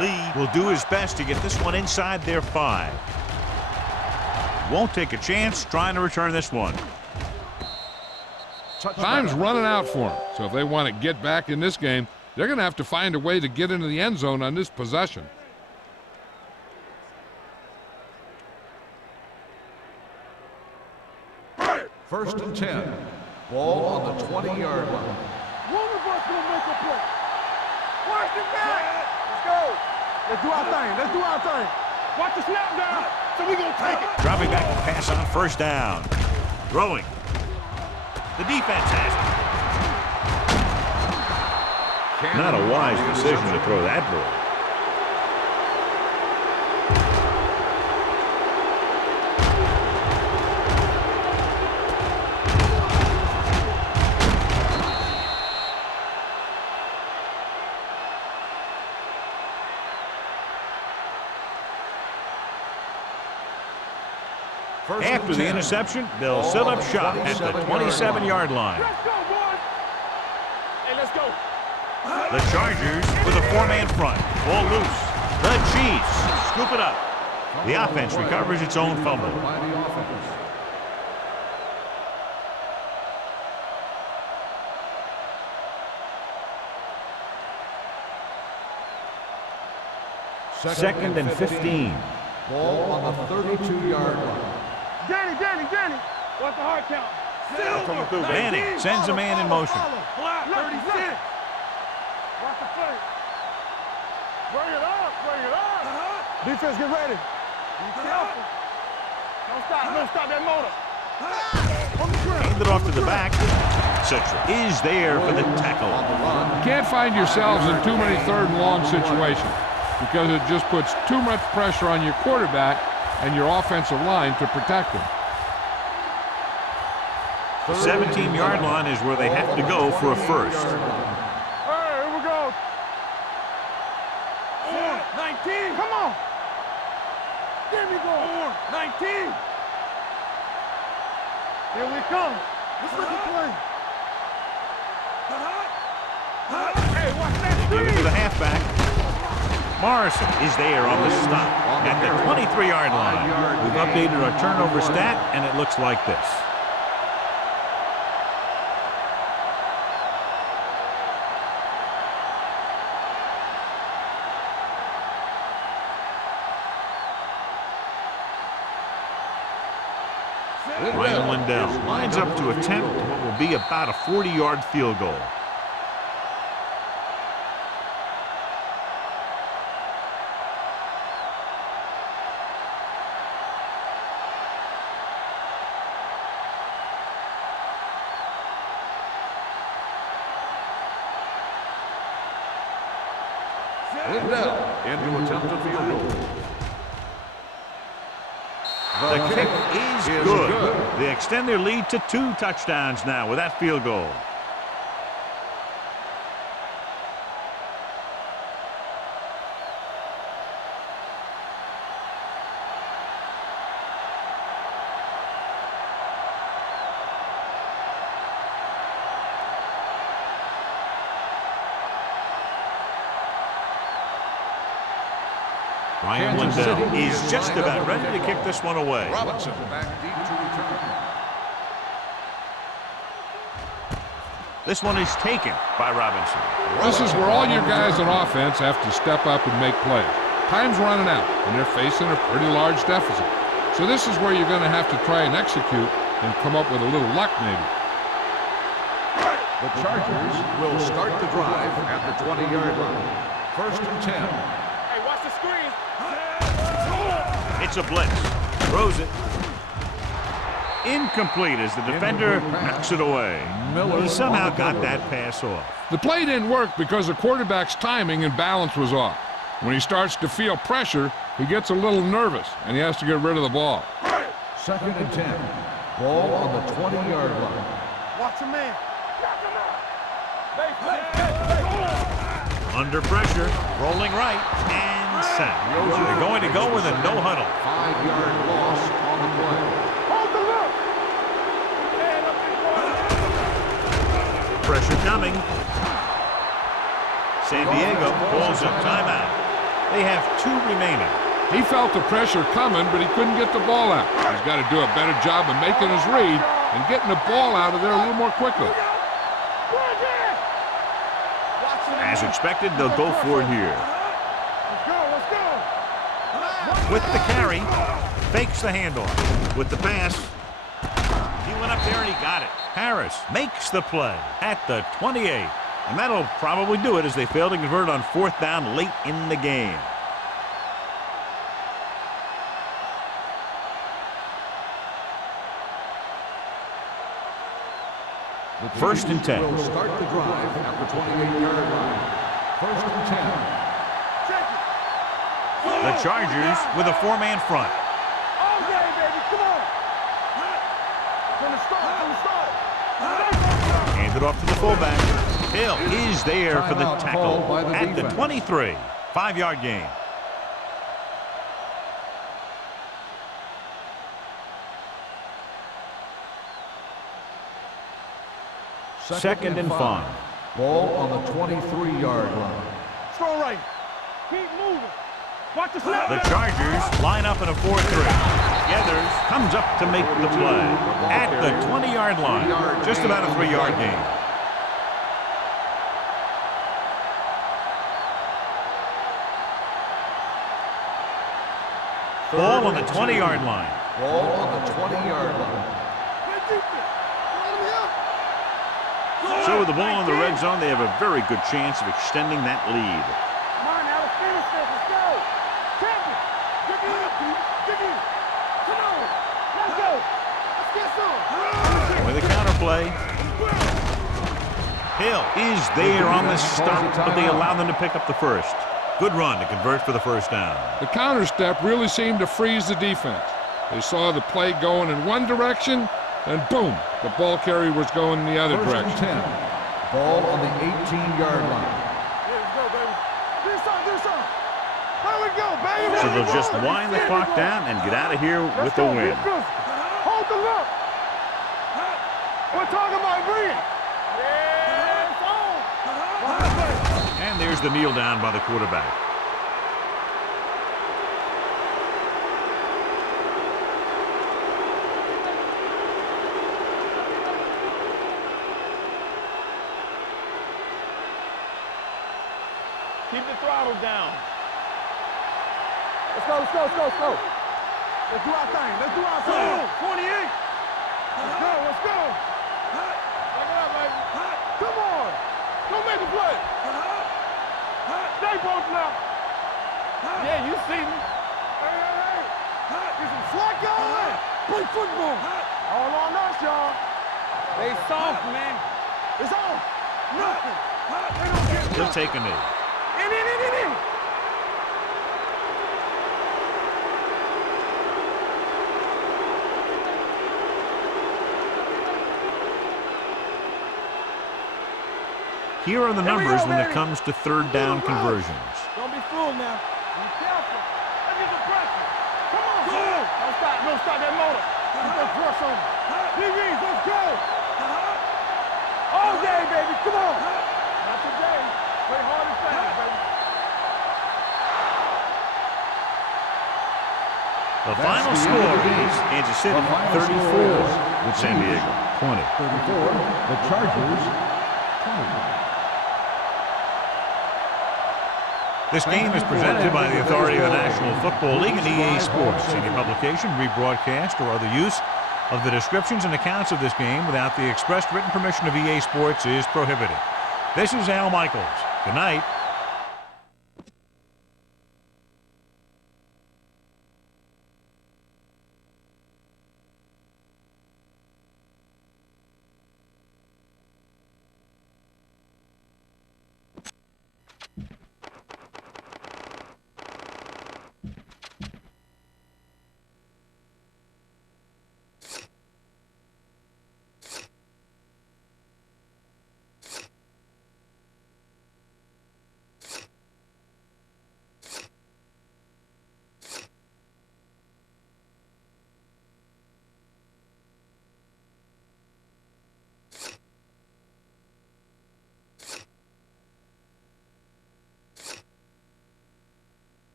Lee will do his best to get this one inside their 5. Won't take a chance trying to return this one. Time's running out for them, so if they want to get back in this game, they're going to have to find a way to get into the end zone on this possession. First and 10. Ball on the 20-yard line. One of us will make a play. Watch it back. Let's go. Let's do our thing. Watch the snap down. So we gonna take it. Dropping back to pass on first down. Throwing. The defense has it. Not a wise decision to throw that ball. After the interception, they'll set up shop at the 27-yard line. Let's go, boys. Hey, let's go. The Chargers with a 4-man front. Ball loose. The Chiefs scoop it up. The offense recovers its own fumble. By the offense. Second and 15. Ball on the 32-yard line. Danny. What's the hard count? Coming through, baby. Manning sends a man in motion. Block 36. Watch the play. Bring it up. Defense, get ready. Be careful. Don't stop that motor. Hand it off to the back. Citra is there for the tackle. You can't find yourselves in too many third and long situations because it just puts too much pressure on your quarterback and your offensive line to protect him. The 17-yard line is where they have to go for a first. Hey, here we go. 19. Come on. There we go. 19. Here we come. Let's look at play. Hey, watch that Give it to screen. the halfback. Morrison is there on the stop at the 23-yard line. We've updated our turnover stat, and it looks like this. Ryan Lindell lines up to attempt what will be about a 40-yard field goal. Lindell into attempted field goal. The kick is good. They extend their lead to 2 touchdowns now with that field goal. Ryan Lindell is just about ready to kick this one away. Robinson back deep to return. This one is taken by Robinson. This is where all your guys on offense have to step up and make plays. Time's running out, and they're facing a pretty large deficit. So this is where you're going to have to try and execute and come up with a little luck maybe. The Chargers will start the drive at the 20-yard line. 1st and 10. Hey, watch the screen. It's a blitz. Throws it. Incomplete as the defender knocks it away. He somehow got that pass off. The play didn't work because the quarterback's timing and balance was off. When he starts to feel pressure, he gets a little nervous, and he has to get rid of the ball. 2nd and 10. Ball on the 20-yard line. Watch a man. Under pressure, rolling right, and set. They're going to go with a no huddle. 5-yard loss on the play. Hold the look. Pressure coming. San Diego pulls a timeout. They have 2 remaining. He felt the pressure coming, but he couldn't get the ball out. He's got to do a better job of making his read and getting the ball out of there a little more quickly. As expected, they'll go for it here. Let's go. With the carry, fakes the handoff. With the pass, he went up there and he got it. Harris makes the play at the 28. And that'll probably do it as they fail to convert on 4th down late in the game. First and 10. Will start the drive at the 28-yard line. 1st and 10. The Chargers with a 4-man front. All day, baby. Come on. From the start. Hand it off to the fullback. Hill is there for the Timeout tackle called by the at the defense. 23. 5-yard gain. Second and 5. Ball on the 23-yard line. Strong right. Keep moving. Watch the snap. The Chargers line up in a 4-3. Gathers comes up to make the play at the 20-yard line. Just about a 3-yard gain. Ball on the 20-yard line. Ball on the 20-yard line. So with the ball in the red zone, they have a very good chance of extending that lead. Come on now, let's finish this. Let's go. Champion. Dig in. Come on. play. Hill is there on the stop, but they allow them to pick up the first. Good run to convert for the first down. The counter step really seemed to freeze the defense. They saw the play going in one direction, and boom, the ball carrier was going in the other direction. 10. Ball on the 18-yard line. Let's go, baby. Do something. There we go, baby. So they'll just wind the clock down and get out of here with the win. Hold the look. We're talking about breathe. Yeah, it's on. And there's the kneel down by the quarterback. Keep the throttle down. Let's go. Let's do our thing. 28. Let's go. Back it up, baby. Come on. Don't make the play. Stay post now. Yeah, you see me. Hey. Get some slack on. Play football. All on us, y'all. They soft, man. It's on. Nothing. They don't get He'll take a knee. In. Here are the numbers when it comes to third down conversions. Don't be fooled now. Be careful. Let's get the pressure. Come on. Go. Don't stop that motor. Get that press on him. DBs, let's go. All day, baby. Come on. Not today. Play hard and fast, baby. The final score is Kansas City 34, San Diego 20. 34. The Chargers 20. This game is presented by the authority of the National Football League and EA Sports. Any publication, rebroadcast, or other use of the descriptions and accounts of this game without the expressed written permission of EA Sports is prohibited. This is Al Michaels. Good night.